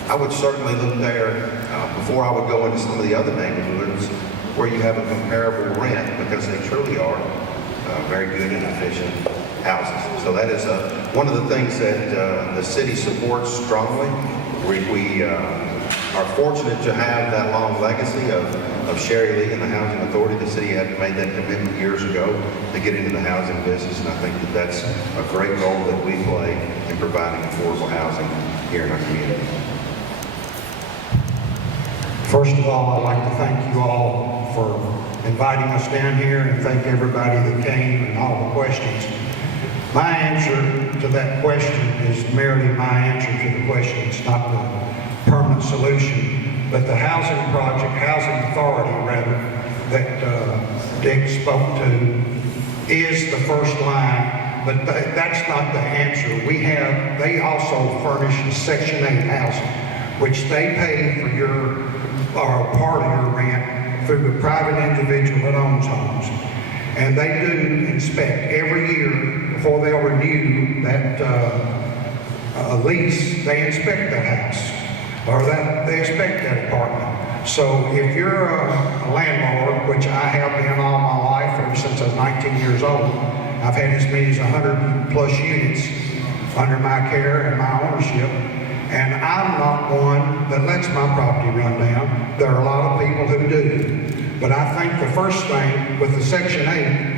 I would certainly look there before I would go into some of the other neighborhoods where you have a comparable rent, because they truly are very good and efficient houses. So that is one of the things that the city supports strongly. We are fortunate to have that long legacy of Sheri Lee and the Housing Authority. The city had made that commitment years ago to get into the housing business, and I think that that's a great role that we play in providing affordable housing here in our community. First of all, I'd like to thank you all for inviting us down here, and thank everybody that came and all the questions. My answer to that question is merely my answer to the question. It's not the permanent solution, but the housing authority that Dick spoke to is the first line, but that's not the answer. They also furnish the Section 8 housing, which they pay for or part of your rent through the private individual that owns homes. And they do inspect every year before they'll renew that lease. They inspect that house, or they inspect that apartment. So if you're a landlord, which I have been all my life, ever since I was 19 years old, I've had as many as 100 plus units under my care and my ownership. And I'm not one that lets my property run down. There are a lot of people who do. But I think the first thing with the Section 8,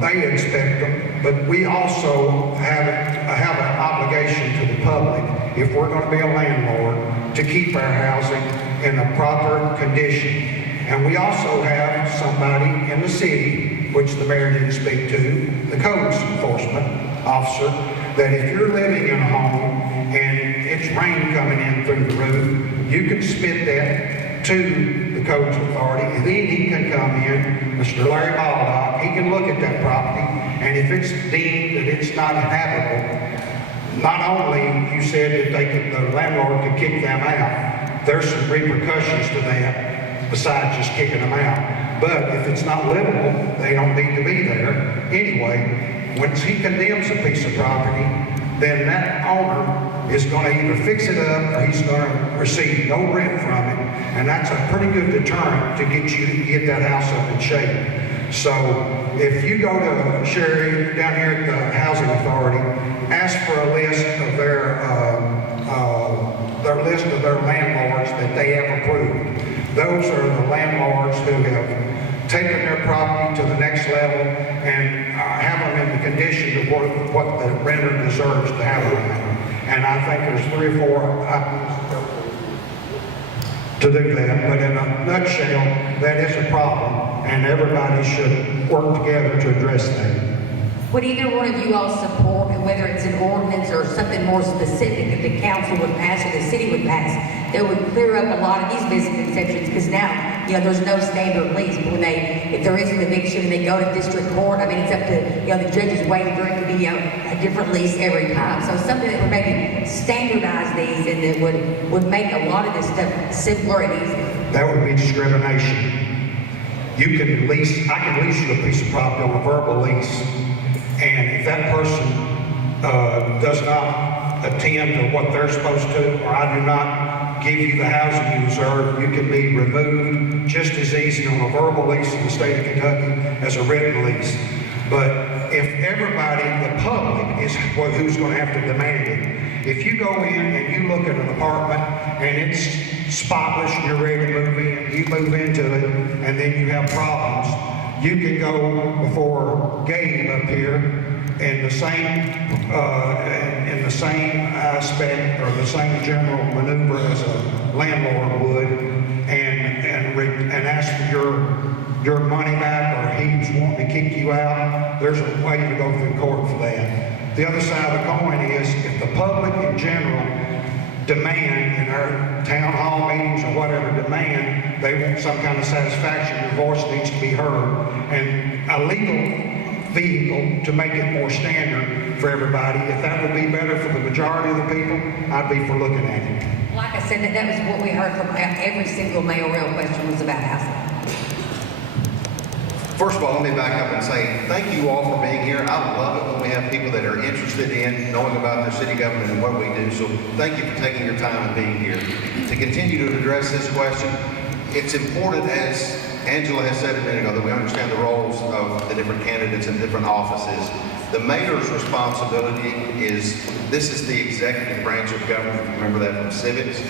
they expect them, but we also have an obligation to the public, if we're going to be a landlord, to keep our housing in a proper condition. And we also have somebody in the city, which the mayor didn't speak to, the codes enforcement officer, that if you're living in a home and it's rain coming in through the roof, you can submit that to the codes authority, and then he can come in, Mr. Larry Baldock, he can look at that property, and if it's deemed that it's not habitable, not only you said that the landlord could kick them out, there's some repercussions to that besides just kicking them out. But if it's not livable, they don't need to be there. Anyway, once he condemns a piece of property, then that owner is going to either fix it up or he's going to receive no rent from it. And that's a pretty good deterrent to get you to get that house up in shape. So if you go to Sheri down here at the Housing Authority, ask for a list of their landlords that they have approved. Those are the landlords who have taken their property to the next level and have them in the condition of what the renter deserves to have them in. And I think there's 3 or 4 items to do that. But in a nutshell, that is a problem, and everybody should work together to address that. Would either one of you all support, whether it's an ordinance or something more specific that the council would pass or the city would pass, that would clear up a lot of these misconceptions? Because now, there's no standard lease. But if there is an eviction and they go to district court, I mean, it's up to, the judge's waiting for it to be a different lease every time. So something that would maybe standardize these and that would make a lot of this stuff simpler and easier. That would be discrimination. You can lease, I can lease you a piece of property on a verbal lease. And if that person does not attend to what they're supposed to, or I do not give you the housing you deserve, you can be removed just as easy on a verbal lease in the state of Kentucky as a written lease. But if everybody, the public, is who's going to have to demand it. If you go in and you look at an apartment and it's spotless, you're ready to move in, you move into it, and then you have problems, you can go before Gabe up here in the same aspect or the same general maneuver as a landlord would, and ask for your money back, or he's wanting to kick you out. There's a way to go through court for that. The other side of the coin is if the public in general demand in our town hall meetings or whatever demand, they want some kind of satisfaction, your voice needs to be heard. And a legal vehicle to make it more standard for everybody, if that would be better for the majority of the people, I'd be for looking at it. Like I said, that was what we heard from every single mayoral question was about housing. First of all, let me back up and say thank you all for being here. I love it when we have people that are interested in knowing about their city government and what we do. So thank you for taking your time and being here. To continue to address this question, it's important, as Angela has said a minute ago, that we understand the roles of the different candidates in different offices. The mayor's responsibility is, this is the executive branch of government, if you remember that from civics,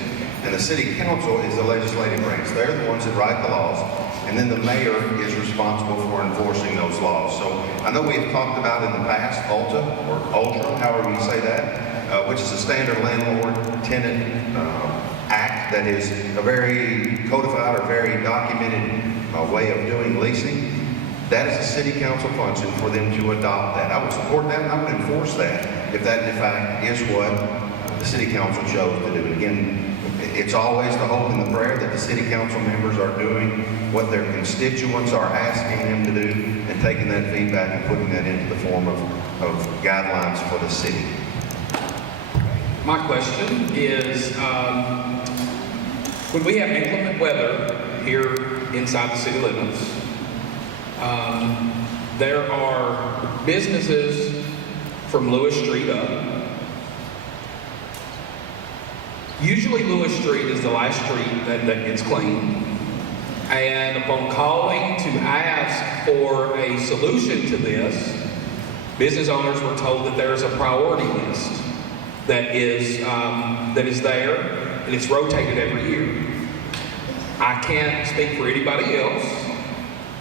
and the city council is the legislative branch. They're the ones that write the laws, and then the mayor is responsible for enforcing those laws. So I know we've talked about in the past ULTA, or ULTRA, however you say that, which is a standard landlord-tenant act that is a very codified or very documented way of doing leasing. That is a city council function for them to adopt that. I would support that and I would enforce that if that in fact is what the city council chose to do. And again, it's always the hope and the prayer that the city council members are doing what their constituents are asking them to do and taking that feedback and putting that into the form of guidelines for the city. My question is, when we have inclement weather here inside the city limits, there are businesses from Lewis Street up. Usually Lewis Street is the last street that gets cleaned. And upon calling to ask for a solution to this, business owners were told that there is a priority list that is there, and it's rotated every year. I can't speak for anybody else,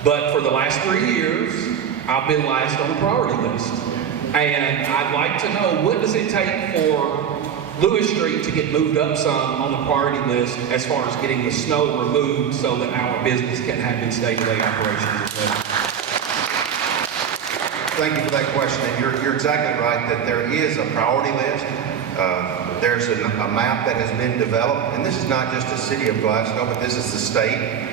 but for the last 3 years, I've been last on the priority list. And I'd like to know, what does it take for Lewis Street to get moved up some on the priority list as far as getting the snow removed so that our business can have its day-to-day operations as well? Thank you for that question. And you're exactly right that there is a priority list. There's a map that has been developed, and this is not just the city of Glasgow, but this is the state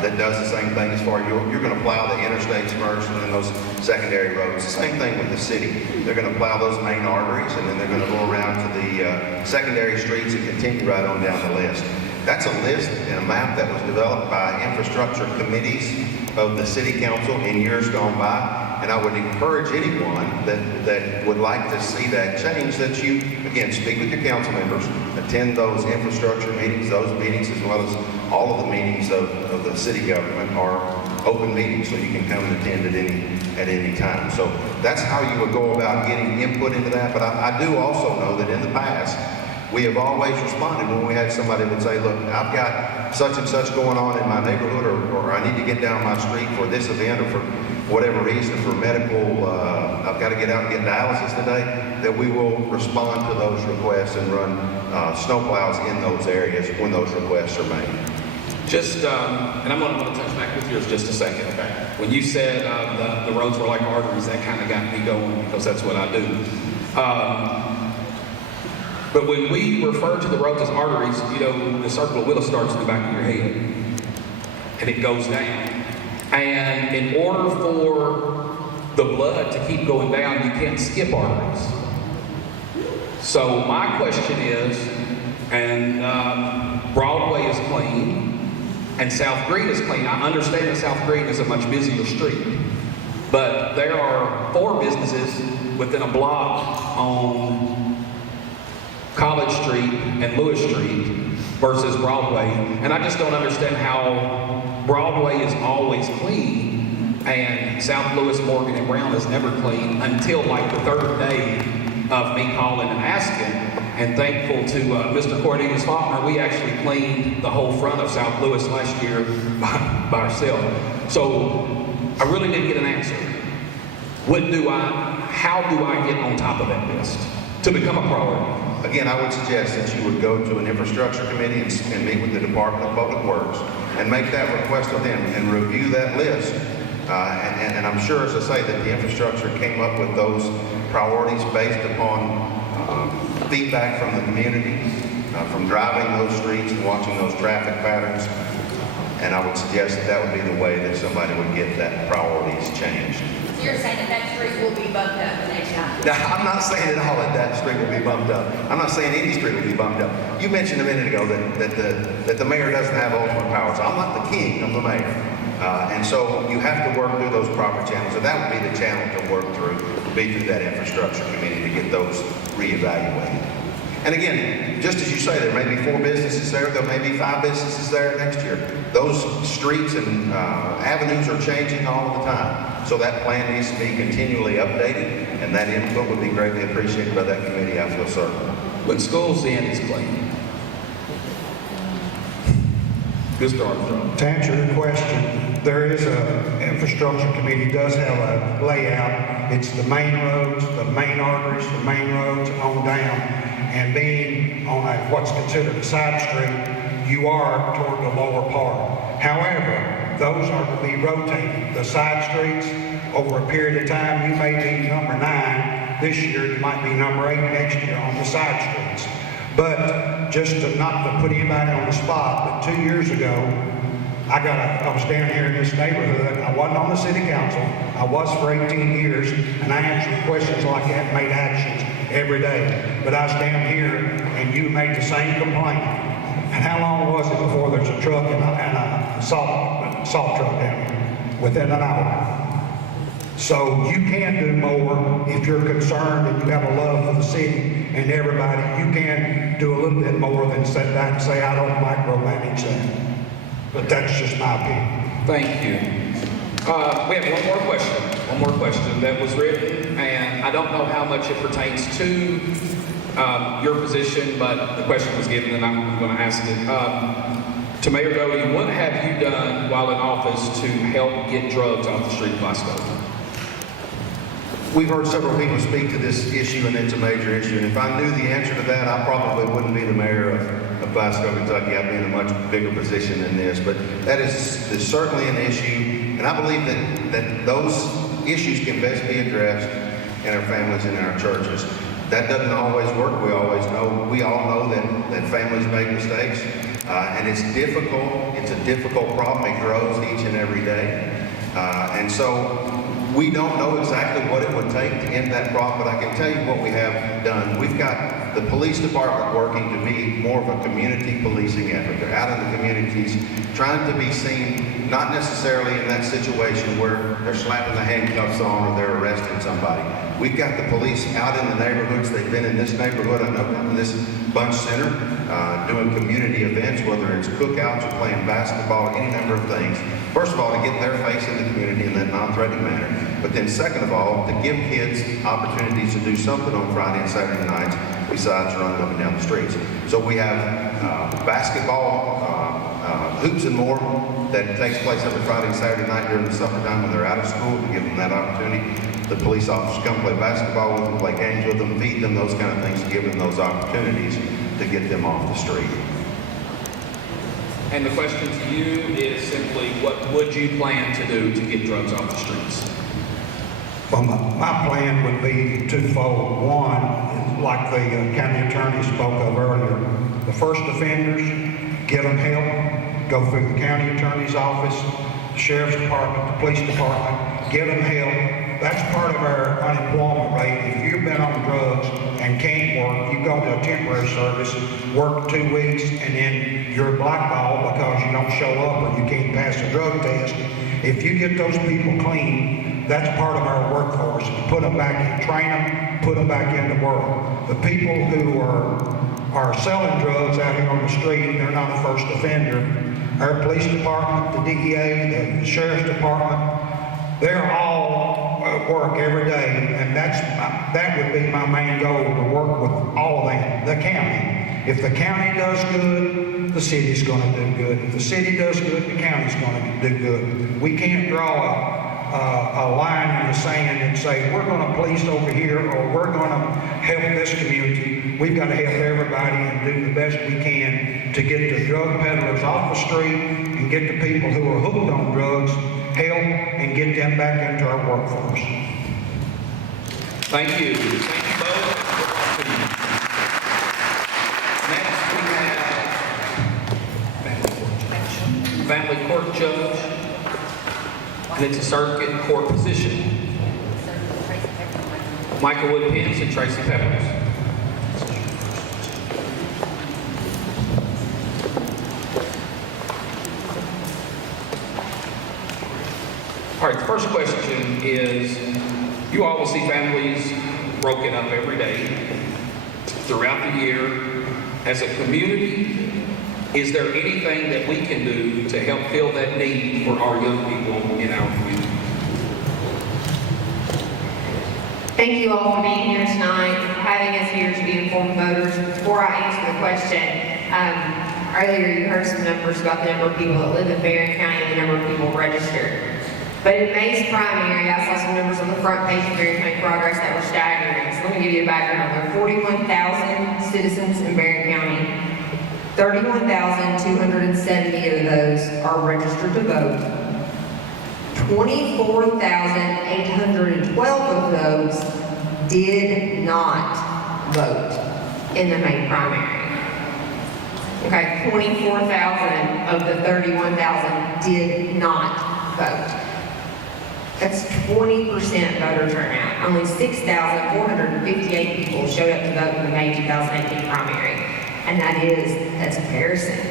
that does the same thing as far as you're going to plow the interstates first and then those secondary roads. The same thing with the city. They're going to plow those main arteries, and then they're going to go around to the secondary streets and continue right on down the list. That's a list and a map that was developed by infrastructure committees of the city council in years gone by. And I would encourage anyone that would like to see that change, that you, again, speak with your council members, attend those infrastructure meetings. Those meetings, as well as all of the meetings of the city government, are open meetings, so you can come and attend at any time. So that's how you would go about getting input into that. But I do also know that in the past, we have always responded when we had somebody that would say, look, I've got such and such going on in my neighborhood, or I need to get down my street for this event, or for whatever reason, for medical, I've got to get out and get dialysis today, that we will respond to those requests and run snowplows in those areas when those requests are made. Just, and I'm going to touch back with yours just a second. Okay. When you said the roads were like arteries, that kind of got me going, because that's what I do. But when we refer to the roads as arteries, you know, the circle of Willis starts in the back of your head, and it goes down. And in order for the blood to keep going down, you can't skip arteries. So my question is, and Broadway is clean, and South Green is clean. I understand that South Green is a much busier street, but there are 4 businesses within a block on College Street and Lewis Street versus Broadway, and I just don't understand how Broadway is always clean and South Lewis, Morgan, and Brown is never clean until like the 3rd day of me calling and asking. And thankful to Mr. Cornelius Faulkner, we actually cleaned the whole front of South Lewis last year by ourselves. So I really didn't get an answer. How do I get on top of that list to become a priority? Again, I would suggest that you would go to an infrastructure committee and meet with the Department of Public Works and make that request of them and review that list. And I'm sure, as I say, that the infrastructure came up with those priorities based upon feedback from the community, from driving those streets and watching those traffic patterns. And I would suggest that would be the way that somebody would get that priorities changed. So you're saying that street will be bumped up the next time? Now, I'm not saying at all that street will be bumped up. I'm not saying any street will be bumped up. You mentioned a minute ago that the mayor doesn't have ultimate powers. I'm not the king, I'm the mayor. And so you have to work through those proper channels. So that would be the channel to work through, would be through that infrastructure committee to get those reevaluated. And again, just as you say, there may be 4 businesses there, there may be 5 businesses there next year. Those streets and avenues are changing all the time. So that plan needs to be continually updated, and that input would be greatly appreciated by that committee, I feel certain. When school's in, it's clean. Mr. Armstrong. To answer your question, there is infrastructure committee does have a layout. It's the main roads, the main arteries, the main roads on down. And being on what's considered a side street, you are toward the lower part. However, those are to be rotated. The side streets, over a period of time, you may be number 9 this year, you might be number 8 next year on the side streets. But just not to put anybody on the spot, but 2 years ago, I was down here in this neighborhood. I wasn't on the city council. I was for 18 years, and I answered questions like that, made actions every day. But I was down here, and you made the same complaint. And how long was it before there's a truck and a salt truck down here? Within an hour. So you can do more if you're concerned and you have a love for the city and everybody. You can do a little bit more than sit back and say, I don't micromanage that. But that's just my opinion. Thank you. We have one more question that was written, and I don't know how much it pertains to your position, but the question was given and I'm going to ask it. To Mayor Doty, what have you done while in office to help get drugs off the street of Glasgow? we've heard several people speak to this issue, and it's a major issue. And if I knew the answer to that, I probably wouldn't be the mayor of Glasgow, Kentucky. I'd be in a much bigger position than this. But that is certainly an issue, and I believe that those issues can best be addressed in our families and in our churches. That doesn't always work. We all know that families make mistakes, and it's difficult. It's a difficult problem. It grows each and every day. And so we don't know exactly what it would take to end that problem, but I can tell you what we have done. We've got the police department working to be more of a community policing effort. They're out in the communities trying to be seen, not necessarily in that situation where they're slapping the handcuffs on or they're arresting somebody. We've got the police out in the neighborhoods. They've been in this neighborhood, I know, in this Bunch Center, doing community events, whether it's cookouts or playing basketball, any number of things. First of all, to get their face in the community in that non-threatening manner. But then second of all, to give kids opportunities to do something on Friday and Saturday nights besides running up and down the streets. So we have basketball, hoops and more that takes place every Friday and Saturday night during the summertime when they're out of school, to give them that opportunity. The police officers come play basketball with them, play games with them, feed them, those kind of things, to give them those opportunities to get them off the street. And the question to you is simply, what would you plan to do to get drugs off the streets? Well, my plan would be twofold. One, like the county attorney spoke of earlier, the first offenders, get them help, go through the county attorney's office, the sheriff's department, the police department, get them help. That's part of our unemployment rate. If you've been on drugs and can't work, you go to a temporary service, work 2 weeks, and then you're blackballed because you don't show up or you can't pass a drug test. If you get those people clean, that's part of our workforce. Put them back in, train them, put them back into work. The people who are selling drugs out here on the street, they're not a first offender. Our police department, the DEA, the sheriff's department, they're all at work every day, and that would be my main goal, to work with all of them. The county. If the county does good, the city's going to do good. If the city does good, the county's going to do good. We can't draw a line in the sand and say, we're going to police over here, or we're going to help this community. We've got to help everybody and do the best we can to get the drug peddlers off the street and get the people who are hooked on drugs help and get them back into our workforce. Thank you. Thank you both. Next we have family court judge, and it's a circuit court position. Mica Pence and Traci Peppers. All right, the first question is, you all will see families broken up every day throughout the year. As a community, is there anything that we can do to help fill that need for our young people in our community? Thank you all for being here tonight, having us here to be informed voters. Before I answer the question, earlier you heard some numbers about the number of people that live in Barren County and the number of people registered. But in May's primary, I saw some numbers on the front page of Barren County Progress that were staggering. So let me give you a background. There are 41,000 citizens in Barren County. 31,270 of those are registered to vote. 24,812 of those did not vote in the May primary. Okay, 24,000 of the 31,000 did not vote. That's 20% voter turnout. Only 6,458 people showed up to vote in the May 2018 primary. And that's embarrassing.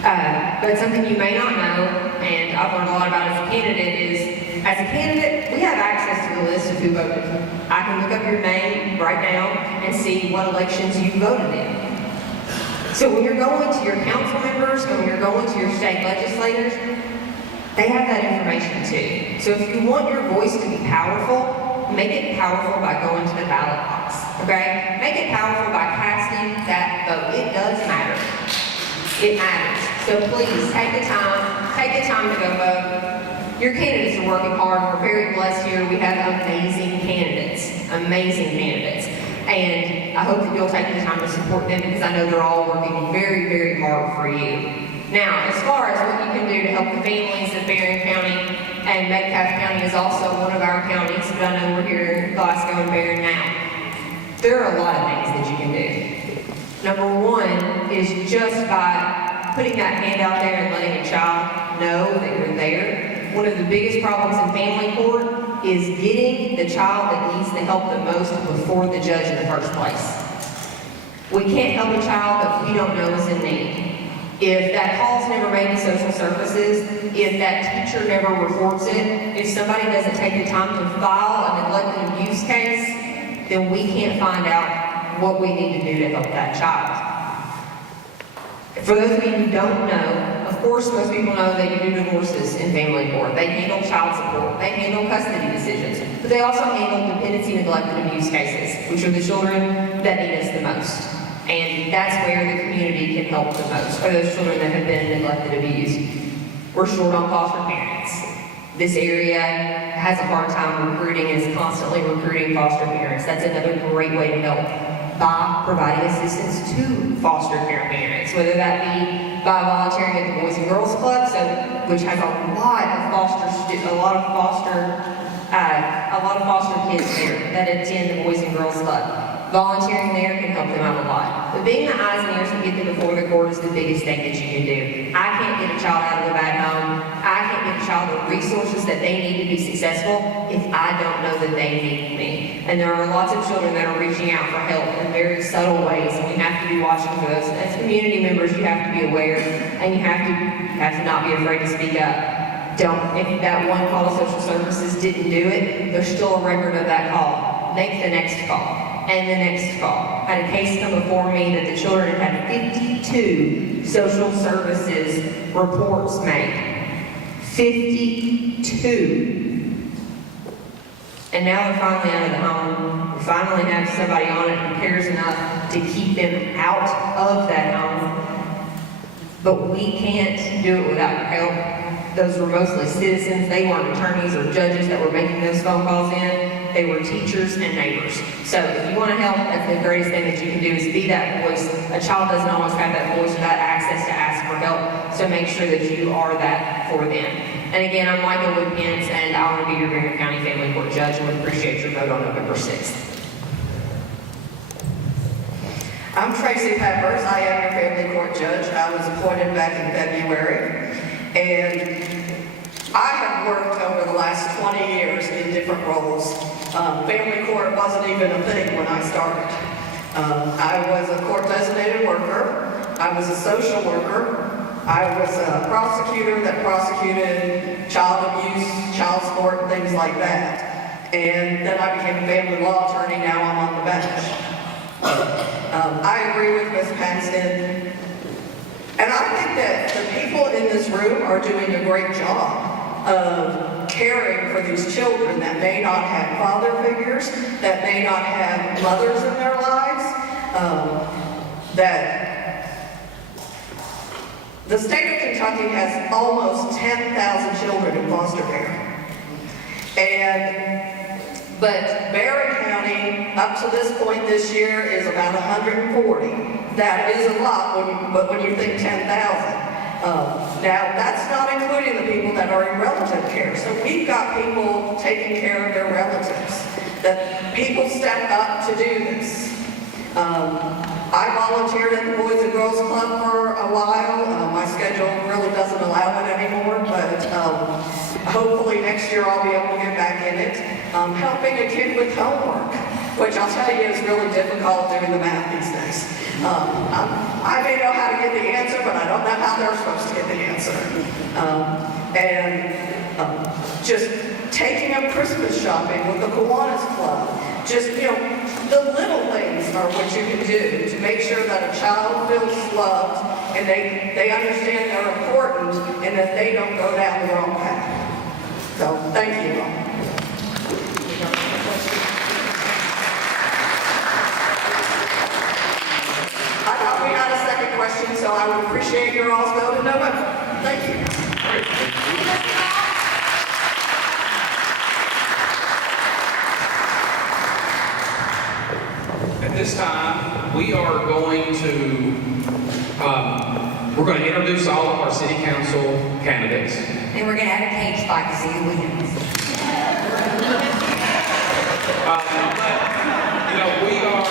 But something you may not know, and I've learned a lot about as a candidate, is as a candidate, we have access to the list of who voted. I can look up your name right now and see what elections you voted in. So when you're going to your council members, and when you're going to your state legislators, they have that information too. So if you want your voice to be powerful, make it powerful by going to the ballot box, okay? Make it powerful by casting that vote. It does matter. It matters. So please, take the time to go vote. Your candidates are working hard. We're very blessed here. We have amazing candidates. And I hope that you'll take the time to support them because I know they're all working very, very hard for you. Now, as far as what you can do to help the families of Barren County, and Metcalfe County is also one of our counties, but I know we're here in Glasgow and Barren now. There are a lot of things that you can do. Number one is just by putting that hand out there and letting a child know that you're there. One of the biggest problems in family court is getting the child that needs the help the most before the judge in the first place. We can't help a child that we don't know is in need. If that call's never made to social services, if that teacher never reports it, if somebody doesn't take the time to file a neglected abuse case, then we can't find out what we need to do to help that child. For those of you who don't know, of course most people know that you do divorces in family court. They handle child support, they handle custody decisions, but they also handle dependency, neglect, and abuse cases, which are the children that need us the most. And that's where the community can help the most, are those children that have been neglected, abused. We're short on foster parents. This area has a hard time recruiting and is constantly recruiting foster parents. That's another great way to help by providing assistance to foster care parents, whether that be by volunteering at the Boys and Girls Club, which has a lot of foster kids there that attend the Boys and Girls Club. Volunteering there can help them out a lot. But being the eyes and ears to get them before the court is the biggest thing that you can do. I can't get a child out of a bad home. I can't get a child the resources that they need to be successful if I don't know that they need me. And there are lots of children that are reaching out for help in very subtle ways, and we have to be watching for those. As community members, you have to be aware, and you have to not be afraid to speak up. If that one call to social services didn't do it, there's still a record of that call. Make the next call. And the next call. I had a case come before me that the children had 52 social services reports made. 52. And now they're finally out of the home. We finally have somebody on it who cares enough to keep them out of that home. But we can't do it without your help. Those were mostly citizens. They weren't attorneys or judges that were making those phone calls in. They were teachers and neighbors. So if you want to help, that's the greatest thing that you can do is be that voice. A child doesn't always have that voice or that access to ask for help. So make sure that you are that for them. And again, I'm Mica with Pence, and I want to be your Barren County Family Court Judge and would appreciate your vote on November 6th. I'm Traci Peppers. I am your family court judge. I was appointed back in February, and I have worked over the last 20 years in different roles. Family court wasn't even a thing when I started. I was a court designated worker. I was a social worker. I was a prosecutor that prosecuted child abuse, child support, and things like that. And then I became a family law attorney. Now I'm on the bench. I agree with Ms. Pence, and I think that the people in this room are doing a great job of caring for these children that may not have father figures, that may not have mothers in their lives, that the state of Kentucky has almost 10,000 children in foster care. But Barren County, up to this point this year, is about 140. That is a lot, but when you think 10,000. Now, that's not including the people that are in relative care. So we've got people taking care of their relatives. That people step up to do this. I volunteered at the Boys and Girls Club for a while. My schedule really doesn't allow it anymore, but hopefully next year I'll be able to get back in it. Helping a kid with homework, which I'll tell you is really difficult doing the math these days. I may know how to get the answer, but I don't know how they're supposed to get the answer. Just taking up Christmas shopping with the Kiwanis Club. Just, the little things are what you can do to make sure that a child feels loved and they understand they're important and that they don't go down the wrong path. So, thank you all. I thought we had a second question, so I would appreciate your all's vote in November. Thank you. this time, we are going to, we're going to introduce all of our city council candidates. And we're gonna have a cage fight to see who wins. You know, we are,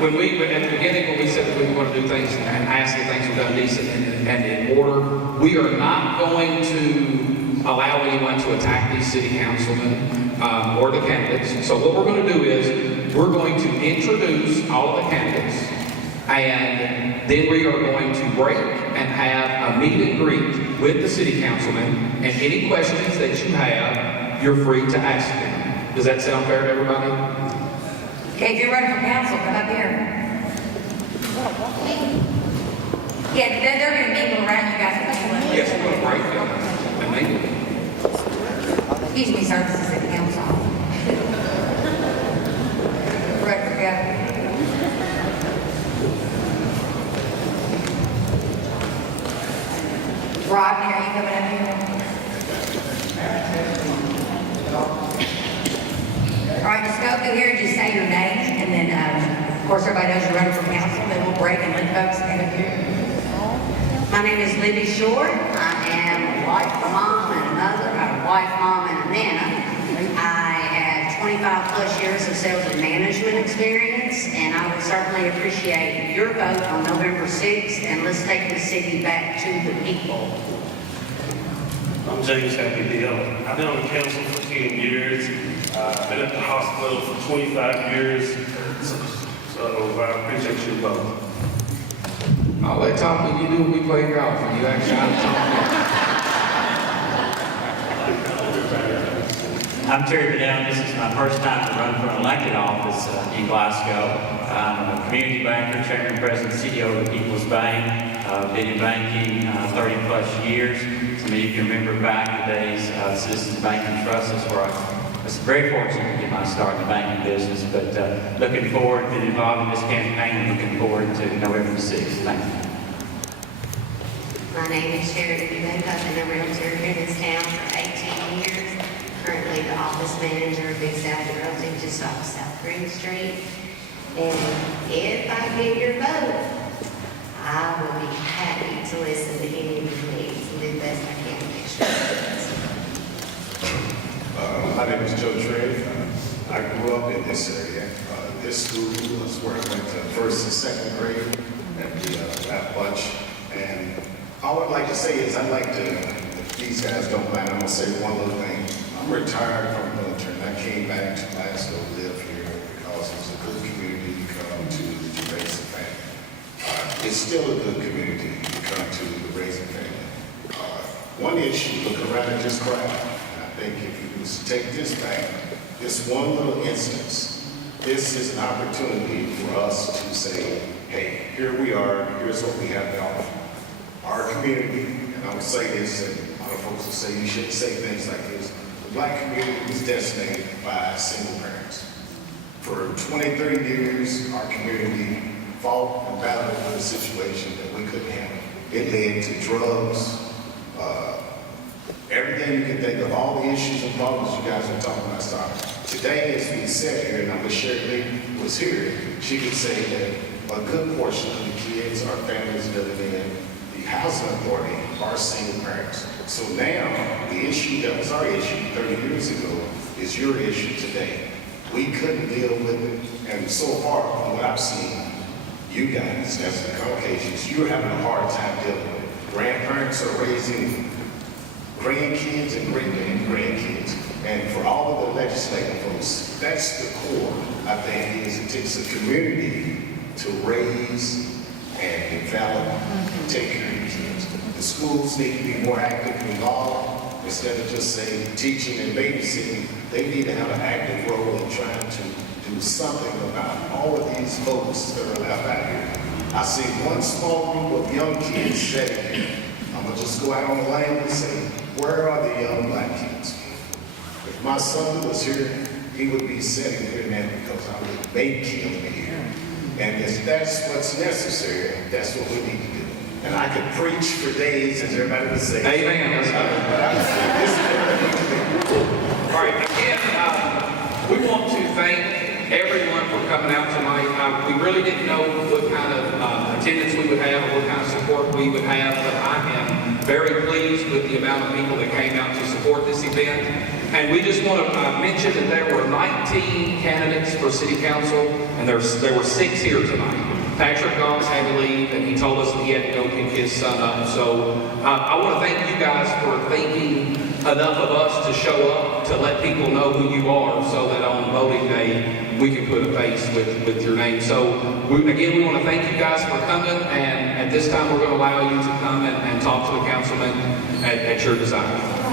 at the beginning, when we said that we were going to do things and ask that things were done decent and in order, we are not going to allow anyone to attack these city councilmen or the candidates. So what we're going to do is, we're going to introduce all of the candidates, and then we are going to break and have a meet and greet with the city councilmen, and any questions that you have, you're free to ask them. Does that sound fair to everybody? Okay, if you're running for council, come up here. Yeah, they're gonna mingle around you guys. Yes, we're going to break them and mingle. Excuse me, sir, this is the council. Ready for go. Rodney, are you coming up here? All right, just go through here and just say your name, and then, of course, everybody knows you're running for council, then we'll break and let folks stand up here. My name is Libby Short. I am a wife, a mom, and a mother. I'm a wife, mom, and a nana. I have 25 plus years of sales and management experience, and I would certainly appreciate your vote on November 6th, and let's take the city back to the people. I'm James Happy Deal. I've been on the council for 10 years. I've been at the hospital for 25 years, so I appreciate your vote. I'll let Tom, when you do, we play golf, and you actually I'm Terry Bunnell. This is my first time to run for an elected office in Glasgow. I'm a community banker, chairman, president, CEO of the People's Bank. Been in banking 30 plus years. Some of you can remember back the days of Citizens Bank and Trust. That's where I was very fortunate to get my start in the banking business. But looking forward to involved in this campaign and looking forward to November 6th. Thank you. My name is Sheri Eubank. I've been a realtor here in this town for 18 years. Currently the office manager of Big South Realty just off South Green Street. And if I get your vote, I will be happy to listen to any of your needs and do the best I can to make sure. My name is Joe Trigg. I grew up in this area. This school was where I went to first and second grade at that bunch. And all I'd like to say is I'd like to, if these guys don't mind, I'm going to say one little thing. I'm retired from the military, and I came back to Glasgow to live here because it's a good community to come to raise a family. It's still a good community to come to raise a family. One issue, look around at this crowd, and I think if you was to take this back, this one little instance, this is an opportunity for us to say, hey, here we are, here's what we have to offer. Our community, and I would say this, and a lot of folks will say you shouldn't say things like this, the black community was decimated by single parents. For 20, 30 years, our community fought and battled with a situation that we couldn't handle. It led to drugs, everything you can think of, all the issues and problems you guys are talking about started. Today, as we sit here, and I wish Sheri was here, she could say that a good portion of the kids, our families living in the housing authority are single parents. So now, the issue that was our issue 30 years ago is your issue today. We couldn't deal with it, and so far, from what I've seen, you guys, as the Caucasians, you're having a hard time dealing with it. Grandparents are raising grandkids and great-grandkids. And for all of the legislative folks, that's the core, I think, is it takes a community to raise and develop and take care of kids. The schools need to be more actively involved instead of just saying teaching and babysitting. They need to have an active role in trying to do something about all of these folks that are left out here. I see one small group of young kids sitting here. I'm gonna just go out on the line and say, where are the young black kids? If my son was here, he would be sitting here now because I would make him here. And if that's what's necessary, that's what we need to do. And I could preach for days, as everybody would say. Amen. But I would say, this is what we need to do. All right, again, we want to thank everyone for coming out tonight. really didn't know what kind of attendance we would have or what kind of support we would have, but I am very pleased with the amount of people that came out to support this event. And we just want to mention that there were 19 candidates for City Council, and there were 6 here tonight. Patrick Goss had to leave, and he told us he had to go pick his son up. So I want to thank you guys for thinking enough of us to show up, to let people know who you are, so that on voting day, we can put a face with your name. So again, we want to thank you guys for coming, and at this time, we're going to allow you to come and talk to the councilman at your desire.